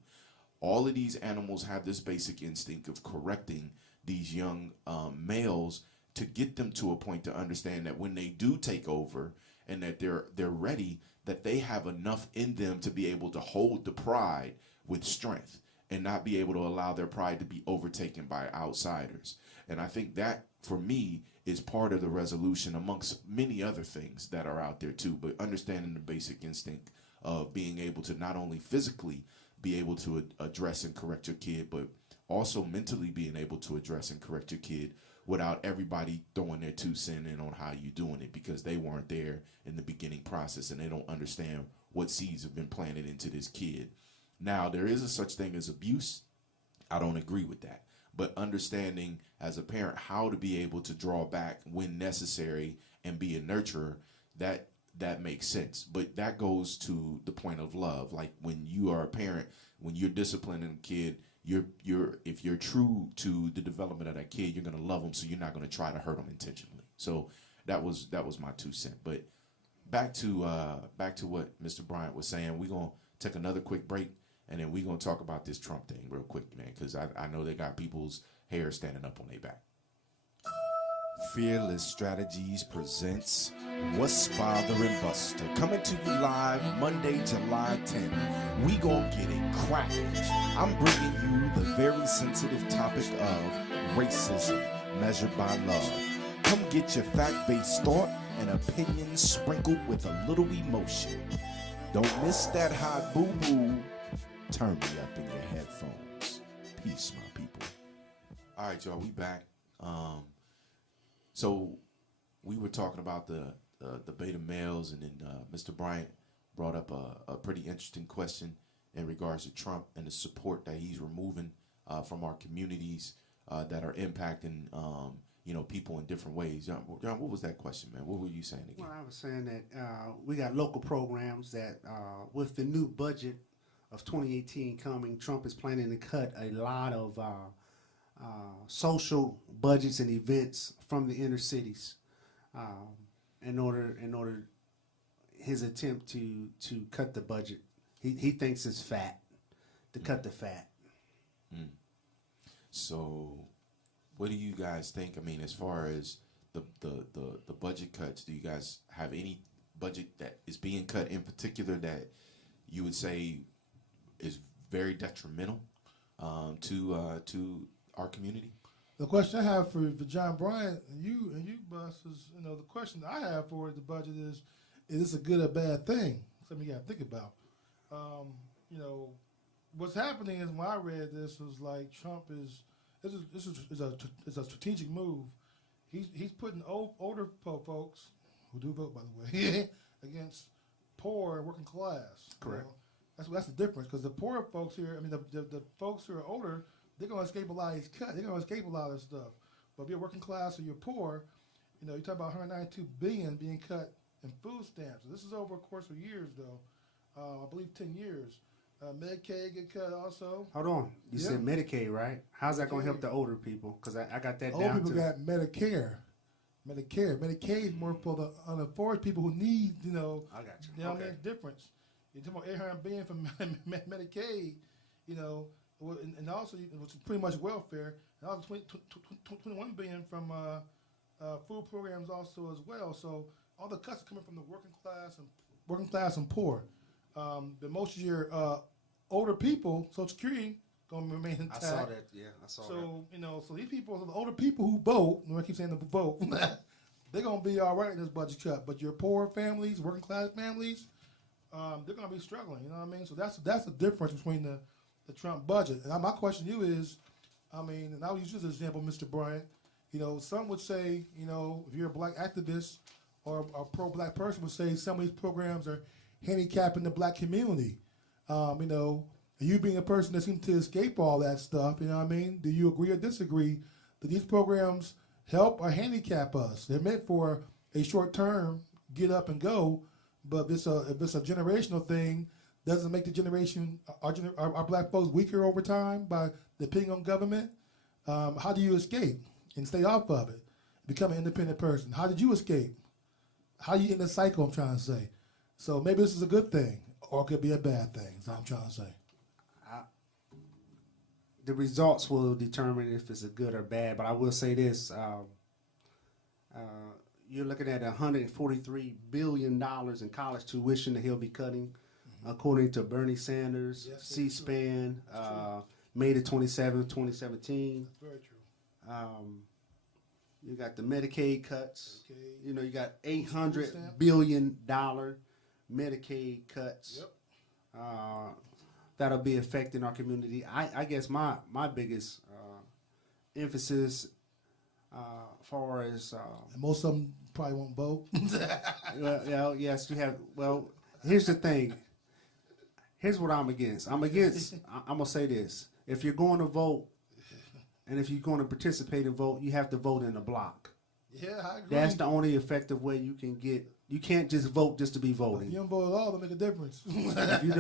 All of these animals have this basic instinct of correcting these young males to get them to a point to understand that when they do take over and that they're ready, that they have enough in them to be able to hold the pride with strength and not be able to allow their pride to be overtaken by outsiders. And I think that, for me, is part of the resolution amongst many other things that are out there too, but understanding the basic instinct of being able to not only physically be able to address and correct your kid, but also mentally being able to address and correct your kid without everybody throwing their 2 cents in on how you're doing it, because they weren't there in the beginning process and they don't understand what seeds have been planted into this kid. Now, there is a such thing as abuse. I don't agree with that. But understanding as a parent how to be able to draw back when necessary and be a nurturer, that makes sense. But that goes to the point of love. Like when you are a parent, when you're disciplining a kid, if you're true to the development of that kid, you're gonna love them, so you're not gonna try to hurt them intentionally. So that was my 2 cents. But back to what Mr. Bryant was saying, we're gonna take another quick break, and then we're gonna talk about this Trump thing real quick, man, because I know they got people's hair standing up on their back. Fearless Strategies presents What's Bothering Buster, coming to you live Monday, July 10th. We gonna get it cracking. I'm bringing you the very sensitive topic of racism measured by love. Come get your fact-based thought and opinions sprinkled with a little emotion. Don't miss that hot boo-boo. Turn me up in your headphones. Peace, my people. All right, y'all, we back. So we were talking about the beta males, and then Mr. Bryant brought up a pretty interesting question in regards to Trump and the support that he's removing from our communities that are impacting people in different ways. John, what was that question, man? What were you saying again? Well, I was saying that we got local programs that with the new budget of 2018 coming, Trump is planning to cut a lot of social budgets and events from the inner cities in order his attempt to cut the budget. He thinks it's fat, to cut the fat. So what do you guys think? I mean, as far as the budget cuts, do you guys have any budget that is being cut in particular that you would say is very detrimental to our community? The question I have for John Bryant and you, Bus, is the question I have for the budget is this a good or bad thing? Something you got to think about. What's happening is when I read this was like Trump is a strategic move. He's putting older folks who do vote, by the way, against poor and working class. Correct. That's the difference, because the poor folks here, the folks who are older, they're going to escape a lot of these cuts. They're going to escape a lot of this stuff. But if you're working class or you're poor, you talk about $192 billion being cut in food stamps. This is over a course of years, though. I believe 10 years. Medicaid get cut also. Hold on. You said Medicaid, right? How's that going to help the older people? Because I got that Old down people got Medicare. Medicaid is more for the unaffordable people who need, I got you. You know what I mean? Difference. You're talking about $800 billion from Medicaid, and also it was pretty much welfare, and also $21 billion from food programs also as well. So all the cuts are coming from the working class and poor. But most of your older people, Social Security gonna remain intact. I saw that. Yeah, I saw that. So so these people, the older people who vote, I keep saying the vote, they're gonna be all right in this budget cut. But your poor families, working class families, they're going to be struggling. You know what I mean? So that's the difference between the Trump budget. And my question to you is, I mean, and I'll use this example, Mr. Bryant. You know, some would say, you know, if you're a black activist or a pro-black person would say some of these programs are handicapping the black community. You know, and you being a person that seems to escape all that stuff, you know what I mean? Do you agree or disagree that these programs help or handicap us? They're meant for a short term, get up and go, but if it's a generational thing, doesn't make the generation, our black folks weaker over time by depending on government? How do you escape and stay off of it? Become an independent person. How did you escape? How you in the cycle, I'm trying to say. So maybe this is a good thing, or it could be a bad thing, is what I'm trying to say. The results will determine if it's a good or bad, but I will say this. You're looking at $143 billion in college tuition that he'll be cutting, according to Bernie Sanders, Yes, C-SPAN, May the 27th, 2017. That's very true. You got the Medicaid cuts. Medicaid. You know, you got Food $800 stamp. billion Medicaid cuts. Yep. That'll be affecting our community. I guess my biggest emphasis far as And most of them probably won't vote. well, yes, you have. Well, here's the thing. Here's what I'm against. I'm gonna say this: if you're going to vote, and if you're going to participate and vote, you have to vote in a block. Yeah, I agree. That's the only effective way you can get. You can't just vote just to be If voting. you don't vote at all, it'll make a difference. If you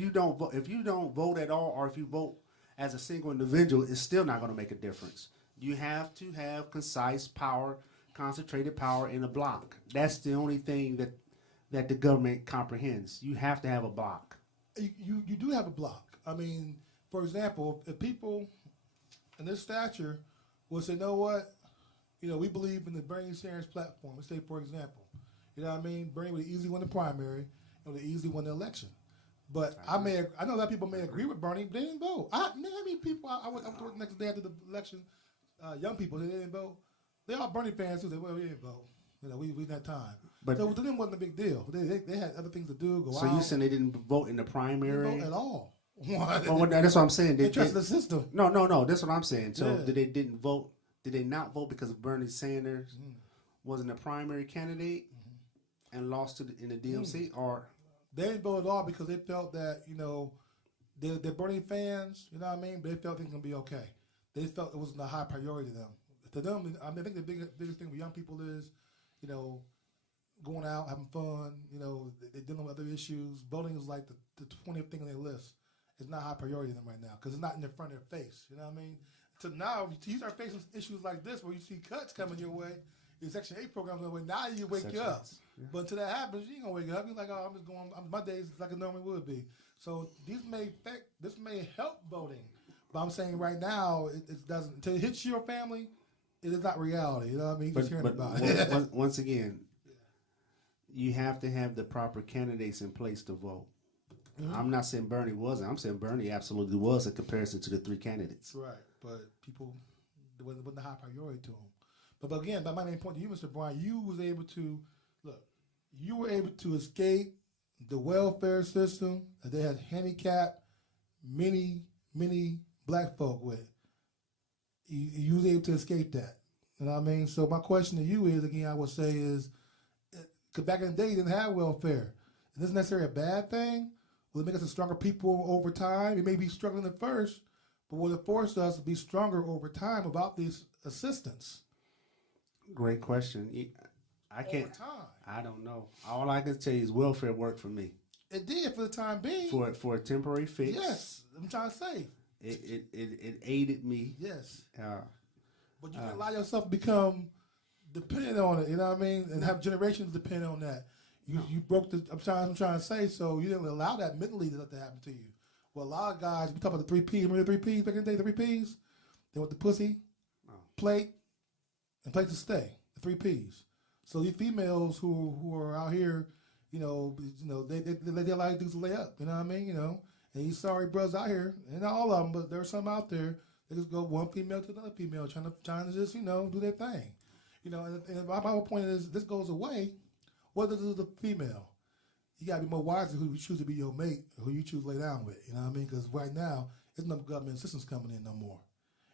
don't vote at all, or if you vote as a single individual, it's still not going to make a difference. You have to have concise power, concentrated power in a block. That's the only thing that the government comprehends. You have to have a block. You do have a block. I mean, for example, if people in this stature would say, you know what, you know, we believe in the Bernie Sanders platform. Let's say, for example, you know what I mean? Bernie would easily win the primary and would easily win the election. But I know a lot of people may agree with Bernie, but they didn't vote. I mean, people, I went to work the next day after the election, young people, they didn't vote. They all Bernie fans too. They, well, we didn't vote. You know, we didn't have time. But so to them wasn't a big deal. They had other things to do, go so out. you saying they didn't vote in the They primary? didn't vote at all. Well, that's what I'm saying. They trusted the system. No. That's what I'm saying. So Yeah. did they not vote because Bernie Sanders wasn't a primary candidate and lost in the DMC, or They didn't vote at all because they felt that, you know, they're Bernie fans, you know what I mean? They felt things going to be okay. They felt it wasn't a high priority to them. To them, I mean, I think the biggest thing with young people is, you know, going out, having fun, you know, they're dealing with other issues. Voting is like the 20th thing on their list. It's not high priority to them right now because it's not in their front of their face, you know what I mean? So now, you start facing issues like this where you see cuts coming your way, your Section 8 programs coming your way, now you wake you up. Yeah. But until that happens, you ain't gonna wake up. You're like, oh, I'm just going. My days is like it normally would be. So this may help voting, but I'm saying right now it doesn't. Until it hits your family, it is not reality. You know what I mean? You just hearing about it. Once again, you have to have the proper candidates in place to vote. I'm not saying Bernie wasn't. I'm saying Bernie absolutely was in comparison to the three candidates. Right, but people, it wasn't a high priority to them. But again, my main point to you, Mr. Bryan, you were able to escape the welfare system that they had handicapped many black folk with. You was able to escape that. You know what I mean? So my question to you is, again, I would say is, because back in the day, you didn't have welfare. And isn't necessarily a bad thing. Will it make us a stronger people over time? We may be struggling at first, but will it force us to be stronger over time without this assistance? Great question. I can't. Over time. I don't know. All I can tell you is welfare worked for me. It did for the time being. For a temporary fix. Yes, I'm trying to say. It aided me. Yes. But you can Uh, allow yourself to become dependent on it, you know what I mean? And have generations depend on that. You broke the, I'm trying to say, so you didn't allow that mentally to happen to you. Well, a lot of guys, we talk about the 3 Ps, remember the 3 Ps back in the day, the 3 Ps? They want the pussy, plate, and place to stay, the 3 Ps. So these females who are out here, they like dudes to lay up, you know what I mean? You know, and these sorry brothers out here, and not all of them, but there's some out there, they just go one female to another female, trying to just, do their thing. And my whole point is, this goes away. What does the female? you gotta be more wise who you choose to be your mate, or who you choose to lay down with. You know what I mean? Because right now, there's no government assistance coming in no more.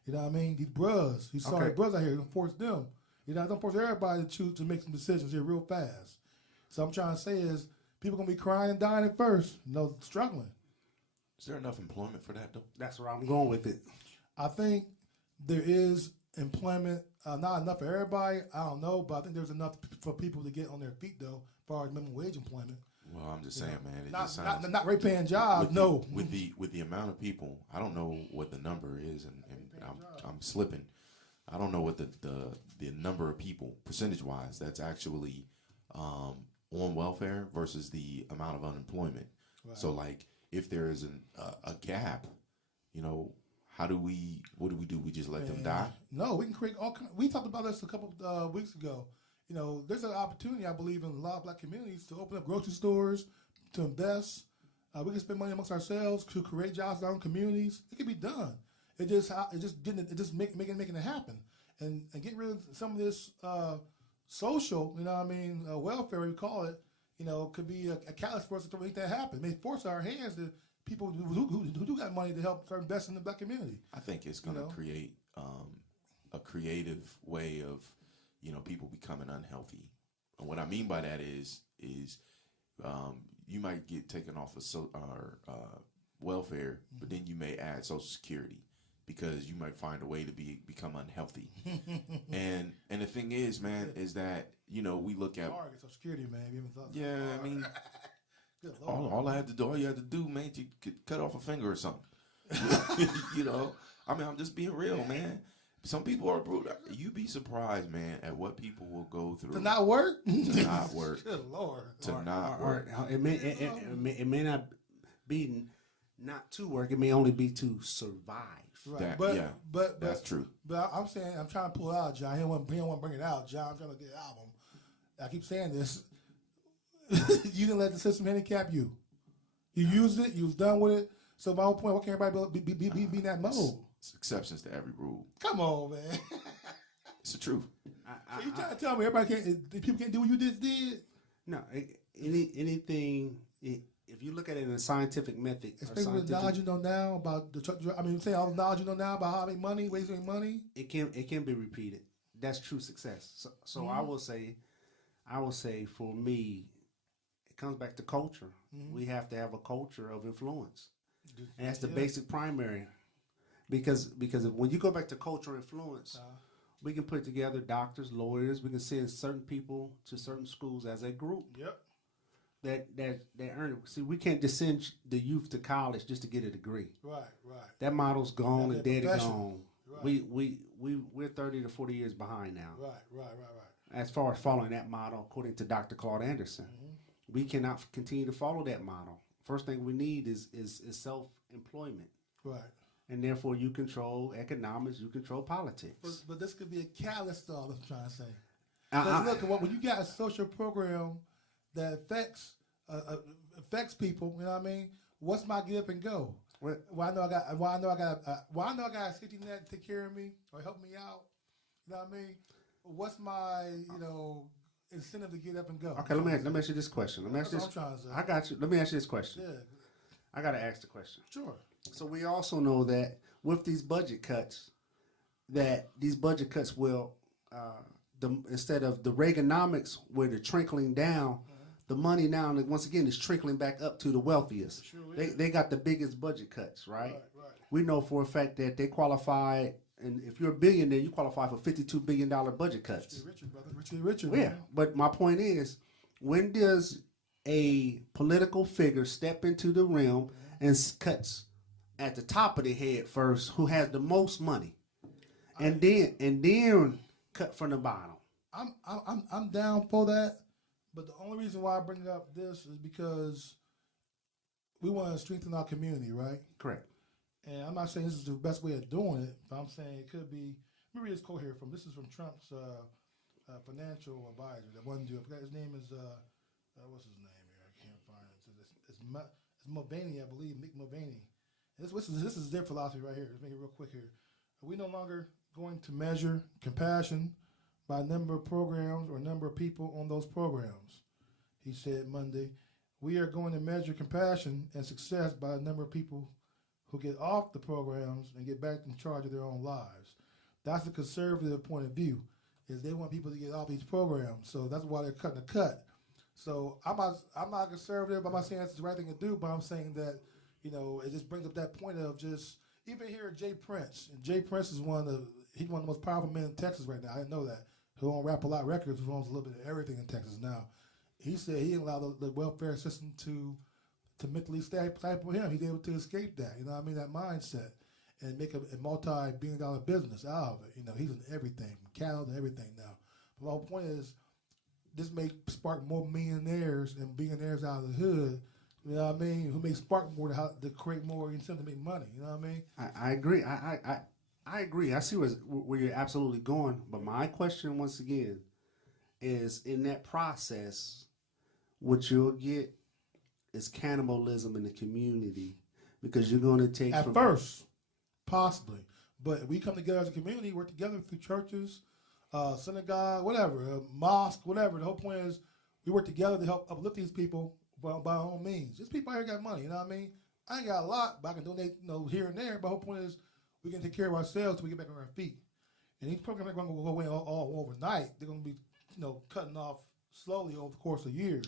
You know what I mean? These sorry bros out here, don't force them. You know, don't force everybody to choose to make some decisions here real fast. So I'm trying to say is, people gonna be crying and dying at first, struggling. Is there enough employment for that though? That's where I'm going with it. I think there is employment, not enough for everybody. I don't know, but I think there's enough for people to get on their feet though, as far as minimum wage employment. Well, I'm just saying, man. It Not just sounds not rate paying jobs. No, with the amount of people, I don't know what the number is, and I'm slipping. I don't know what the number of people percentage wise that's actually on welfare versus the amount of unemployment. Right. So like, if there is a gap, what do we do? We just let them die? No, we can create all. We talked about this a couple weeks ago. There's an opportunity, I believe, in a lot of black communities to open up grocery stores, to invest. We can spend money amongst ourselves to create jobs in our own communities. It can be done. Making it happen, and get rid of some of this social, welfare we call it. Could be a catalyst for us to make that happen. It may force our hands to people who do got money to help start investing in the black community. I think it's going to create a creative way of people becoming unhealthy. And what I mean by that is you might get taken off of welfare, but then you may add Social Security because you might find a way to become unhealthy. and the thing is, man, is that we look at Social Security, man. You haven't thought yeah, I mean, all you had to do, man, you could cut off a finger or something. I mean, I'm just being real, man. Some people are brutal. You'd be surprised, man, at what people will go through. To not work? To not work. Good Lord. To not work. It may not be not to work. It may only be to survive. Right. But that's true. But I'm saying, I'm trying to pull it out, John. He don't want to bring it out, John. I'm trying to get an album. I keep saying this. You didn't let the system handicap you. You used it. You was done with it. So my whole point, what can everybody be in that mode? It's exceptions to every rule. Come on, man. It's the truth. So you trying to tell me people can't do what you just did? No, anything. If you look at it in a scientific method, especially with the knowledge you know now about say all the knowledge you know now about how to make money, ways to make money. It can be repeated. That's true success. So I will say for me, it comes back to culture. Mm-hmm. We have to have a culture of influence, and that's the basic primary. Because when you go back to cultural influence, we can put together doctors, lawyers. We can send certain people to certain schools as a group. Yep. That earn it. See, we can't just send the youth to college just to get a degree. Right. That model's gone and dead and gone. Right. We're 30 to 40 years behind now. Right. As far as following that model, according to Dr. Claude Anderson, we cannot continue to follow that model. First thing we need is self-employment. Right. And therefore, you control economics, you control politics. But this could be a catalyst to all I'm trying to say. Look, when you got a social program that affects people, you know what I mean? What's my get up and go? Why I know I got a safety net to take care of me or help me out? You know what I mean? What's my incentive to get up and go? Okay, let me ask you this question. I got you. Let me ask you this question. Yeah. I got to ask the question. Sure. So we also know that with these budget cuts, will, instead of the Reaganomics where they're trickling down, the money now, once again, is trickling back up to the wealthiest. Sure they got the biggest budget cuts, right? We know for a fact that they qualify, and if you're a billionaire, you qualify for $52 billion budget cuts. Richer, brother. Richer. Yeah, but my point is, when does a political figure step into the realm and cuts at the top of the head first, who has the most money, and then cut from the bottom? I'm down for that, but the only reason why I bring up this is because we want to strengthen our community, right? Correct. And I'm not saying this is the best way of doing it, but I'm saying it could be. Let me read this quote here from. This is from Trump's financial advisor. That one dude. I forgot his name is. What's his name here? I can't find it. It's Mulvaney, I believe. Mick Mulvaney. This is their philosophy right here. Let's make it real quick here. Are we no longer going to measure compassion by number of programs or number of people on those programs? He said Monday. we are going to measure compassion and success by the number of people who get off the programs and get back in charge of their own lives. That's the conservative point of view, is they want people to get off these programs. So that's why they're cutting the cut. So I'm not conservative. I'm not saying that's the right thing to do, but I'm saying that, it just brings up that point of just, even here, Jay Prince. And Jay Prince is he's one of the most powerful men in Texas right now. I didn't know that. Who owns Rap A Lot Records, who owns a little bit of everything in Texas now. He said he didn't allow the welfare system to mentally stifle him. He's able to escape that, that mindset, and make a multi-billion-dollar business out of it. He's in everything, from cattle to everything now. But my whole point is, this may spark more millionaires and billionaires out of the hood, who may spark more to create more incentive to make money, you know what I mean? I agree. I agree. I see where you're absolutely going. But my question, once again, is in that process, what you'll get is cannibalism in the community, because you're going to take at first, possibly, but we come together as a community, work together through churches, synagogue, whatever, mosque, whatever. The whole point is we work together to help uplift these people by our own means. These people here got money, you know what I mean? I ain't got a lot, but I can donate, here and there. But the whole point is we can take care of ourselves till we get back on our feet. And these programs aren't going to go away all overnight. They're going to be, cutting off slowly over the course of years.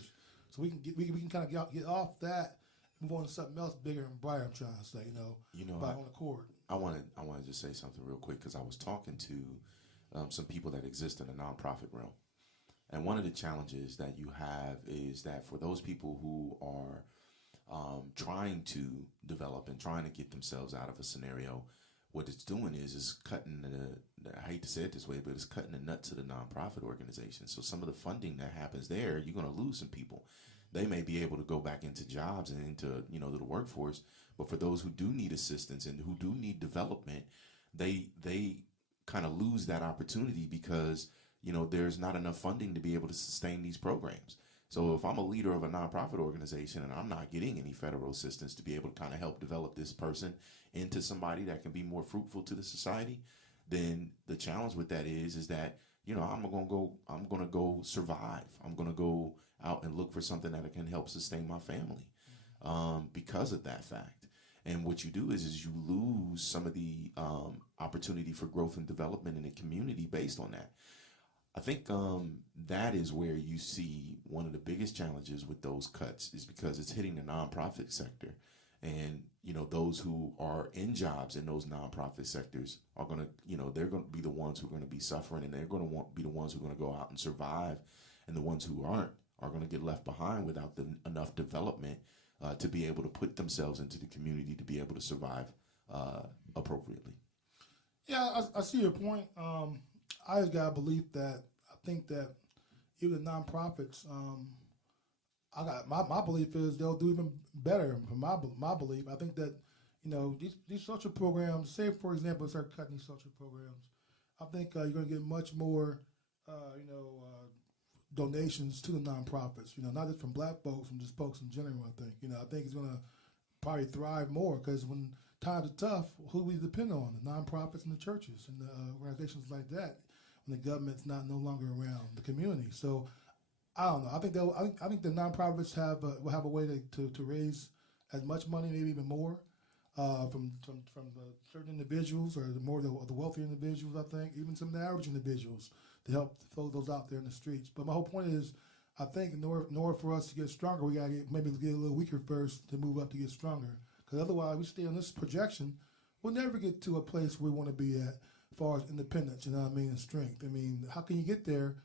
So we can kind of get off that, move on to something else bigger and brighter. I'm trying to say, by on the court. I want to just say something real quick, because I was talking to some people that exist in the nonprofit realm, and one of the challenges that you have is that for those people who are trying to develop and trying to get themselves out of a scenario, what it's doing is cutting I hate to say it this way, but it's cutting the nut to the nonprofit organization. So some of the funding that happens there, you're going to lose some people. They may be able to go back into jobs and into the workforce, but for those who do need assistance and who do need development, they kind of lose that opportunity because there's not enough funding to be able to sustain these programs. So if I'm a leader of a nonprofit organization and I'm not getting any federal assistance to be able to kind of help develop this person into somebody that can be more fruitful to the society, then the challenge with that is that I'm gonna go survive. I'm gonna go out and look for something that can help sustain my family because of that fact. And what you do is you lose some of the opportunity for growth and development in the community based on that. I think that is where you see one of the biggest challenges with those cuts, is because it's hitting the nonprofit sector. And, those who are in jobs in those nonprofit sectors are going to, they're going to be the ones who are going to be suffering, and they're going to be the ones who are going to go out and survive. And the ones who aren't are going to get left behind without enough development to be able to put themselves into the community to be able to survive appropriately. Yeah, I see your point. I just got a belief that I think that even the nonprofits, I got my belief is they'll do even better. From my belief, I think that these social programs. Say for example, start cutting these social programs. I think you're going to get much more, donations to the nonprofits. Not just from black folks, from just folks in general. I think it's going to probably thrive more, because when times are tough, who we depend on? The nonprofits and the churches and the organizations like that. When the government's no longer around the community. So I don't know. I think the nonprofits will have a way to raise as much money, maybe even more, from certain individuals, or the wealthier individuals. I think even some of the average individuals, to help throw those out there in the streets. But my whole point is, I think in order for us to get stronger, we gotta maybe get a little weaker first to move up to get stronger. Because otherwise, we stay on this projection, we'll never get to a place where we want to be at as far as independence, and strength. How can you get there?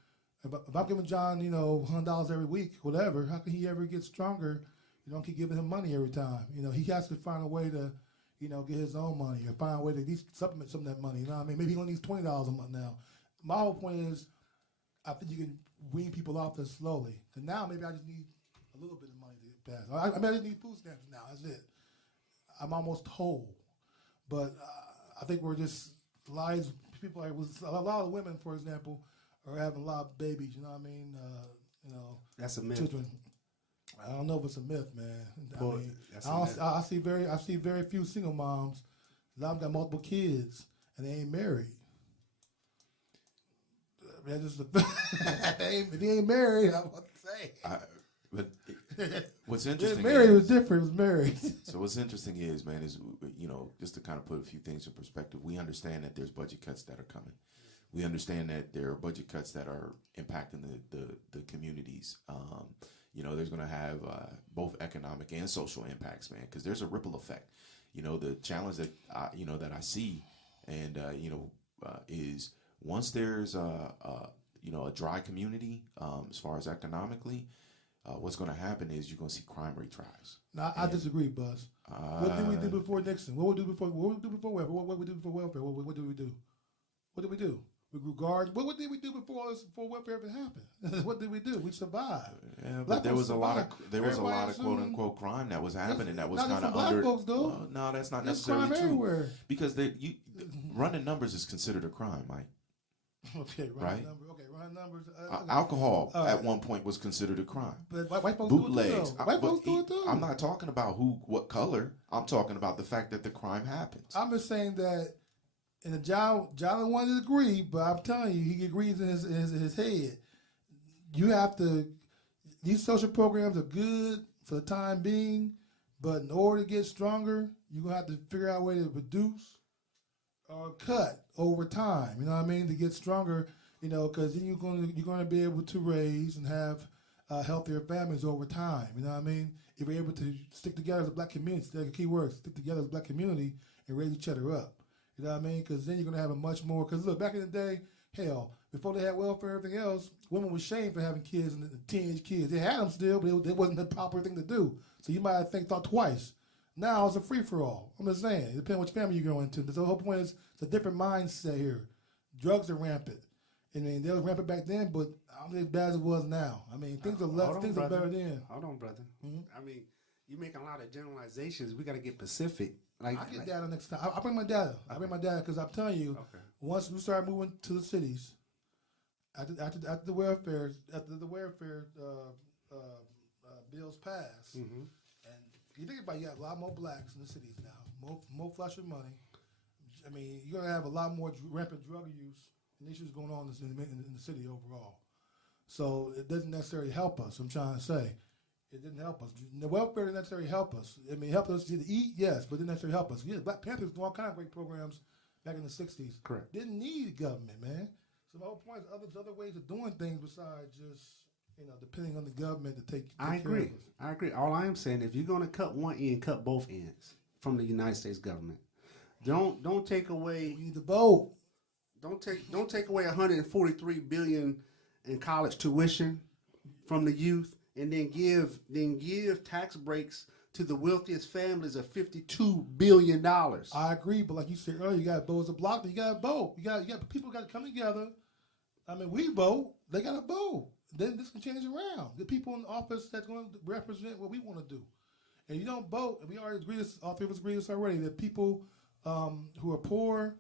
If I'm giving John, $100 every week, whatever, how can he ever get stronger? You don't keep giving him money every time. He has to find a way to, get his own money, or find a way to at least supplement some of that money. Maybe he only needs $20 a month now. My whole point is, I think you can wean people off this slowly. And now maybe I just need a little bit of money to get past. I just need food stamps now. That's it. I'm almost whole. But I think we're just lives. People a lot of women, for example, are having a lot of babies. That's a myth. Children. I don't know if it's a myth, man. Boy, I see very few single moms. A lot of them got multiple kids and they ain't married. If he ain't married, I'm about to say. What's interesting Married was is, different. It was married. so what's interesting is, man, is, you know, just to kind of put a few things in perspective, we understand that there's budget cuts that are coming. We understand that there are budget cuts that are impacting the communities. You know, there's going to have both economic and social impacts, man, because there's a ripple effect. You know, the challenge that that I see, and is once there's a dry community, as far as economically, what's going to happen is you're going to see crime rates rise. No, I disagree, Buzz. What did we do before Nixon? What would we do before? What would we do before welfare? What would we do before welfare? What did we do? What did we do? We grew guards. What did we do before welfare ever happened? What did we do? We survived. Yeah, but there was a lot of quote unquote crime that was happening that was kind of under. Folks, though. Well, no, that's not There's necessarily crime true. everywhere. Because running numbers is considered a crime, Mike. Okay, right? Running numbers. Alcohol at one point was considered a crime. But white folks Bootlegs. do it too. White folks do it too. I'm not talking about what color. I'm talking about the fact that the crime happens. I'm just saying that. And John wanted to agree, but I'm telling you, he agrees in his head. You have to. These social programs are good for the time being, but in order to get stronger, you're gonna have to figure out a way to reduce or cut over time. You know what I mean? To get stronger, because then you're gonna be able to raise and have healthier families over time. You know what I mean? If we're able to stick together as a black community, that's the key word: stick together as a black community and raise each other up. You know what I mean? Because then you're going to have a much more... Because look, back in the day, hell, before they had welfare and everything else, women were shamed for having kids and teenage kids. They had them still, but it wasn't the proper thing to do. So you might have thought twice. Now it's a free-for-all. I'm just saying. It depends which family you go into. The whole point is it's a different mindset here. Drugs are rampant. I mean, they were rampant back then, but I don't think as bad as it was now. I mean, things are less. Things are better then. Hold on, brother. Mm-hmm. I mean, you're making a lot of generalizations. We got to get specific. I'll get data next time. I'll bring my data. I'll bring my data because I'm telling you, once we start moving to the cities, after the welfare bills pass, and you think about it, you got a lot more blacks in the cities now, more flush of money. I mean, you're gonna have a lot more rampant drug use and issues going on in the city overall. So it doesn't necessarily help us. I'm trying to say. It didn't help us. The welfare didn't necessarily help us. I mean, it helped us to eat, yes, but it didn't necessarily help us. Yeah, Black Panthers doing all kinds of great programs back in the 60s. Correct. Didn't need government, man. So the whole point is other ways of doing things besides just, depending on the government to take I care of us. I agree. All I am saying, if you're going to cut one end, cut both ends from the United States government. Don't take away... We need to vote. Don't take away $143 billion in college tuition from the youth. And then give tax breaks to the wealthiest families of $52 billion. I agree, but like you said earlier, you got to vote as a block. You got to vote. You got people got to come together. I mean, we vote. They got to vote. Then this can change around. The people in office that's going to represent what we want to do. And you don't vote. And we already agree this. All three of us agree this already. That people who are poor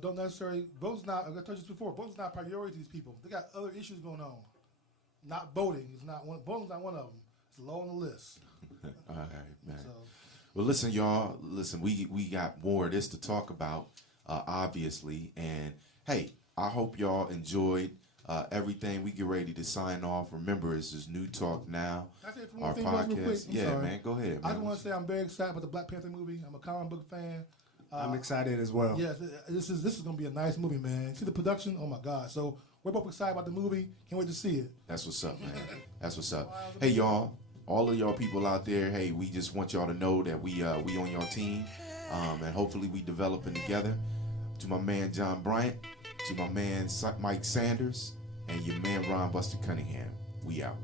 don't necessarily vote's not. I told you this before. Vote's not a priority to these people. They got other issues going on. Not voting is not one. Voting's not one of them. It's low on the list. All right, man. Well, listen, y'all. Listen, we got more of this to talk about, obviously. And hey, I hope y'all enjoyed everything. We get ready to sign off. Remember, this is New Talk Now. Can I say our one thing real quick? Yeah, sorry. man. Go ahead. I Man. just want to say I'm very excited about the Black Panther movie. I'm a comic book fan. I'm excited as well. Yes, this is going to be a nice movie, man. See the production? Oh my God! So we're both excited about the movie. Can't wait to see it. That's what's up, man. That's what's up. Hey, y'all. All of y'all people out there. Hey, we just want y'all to know that we on your team, and hopefully we developing together. To my man John Bryant, to my man Mike Sanders, and your man Ron Buster Cunningham. We out.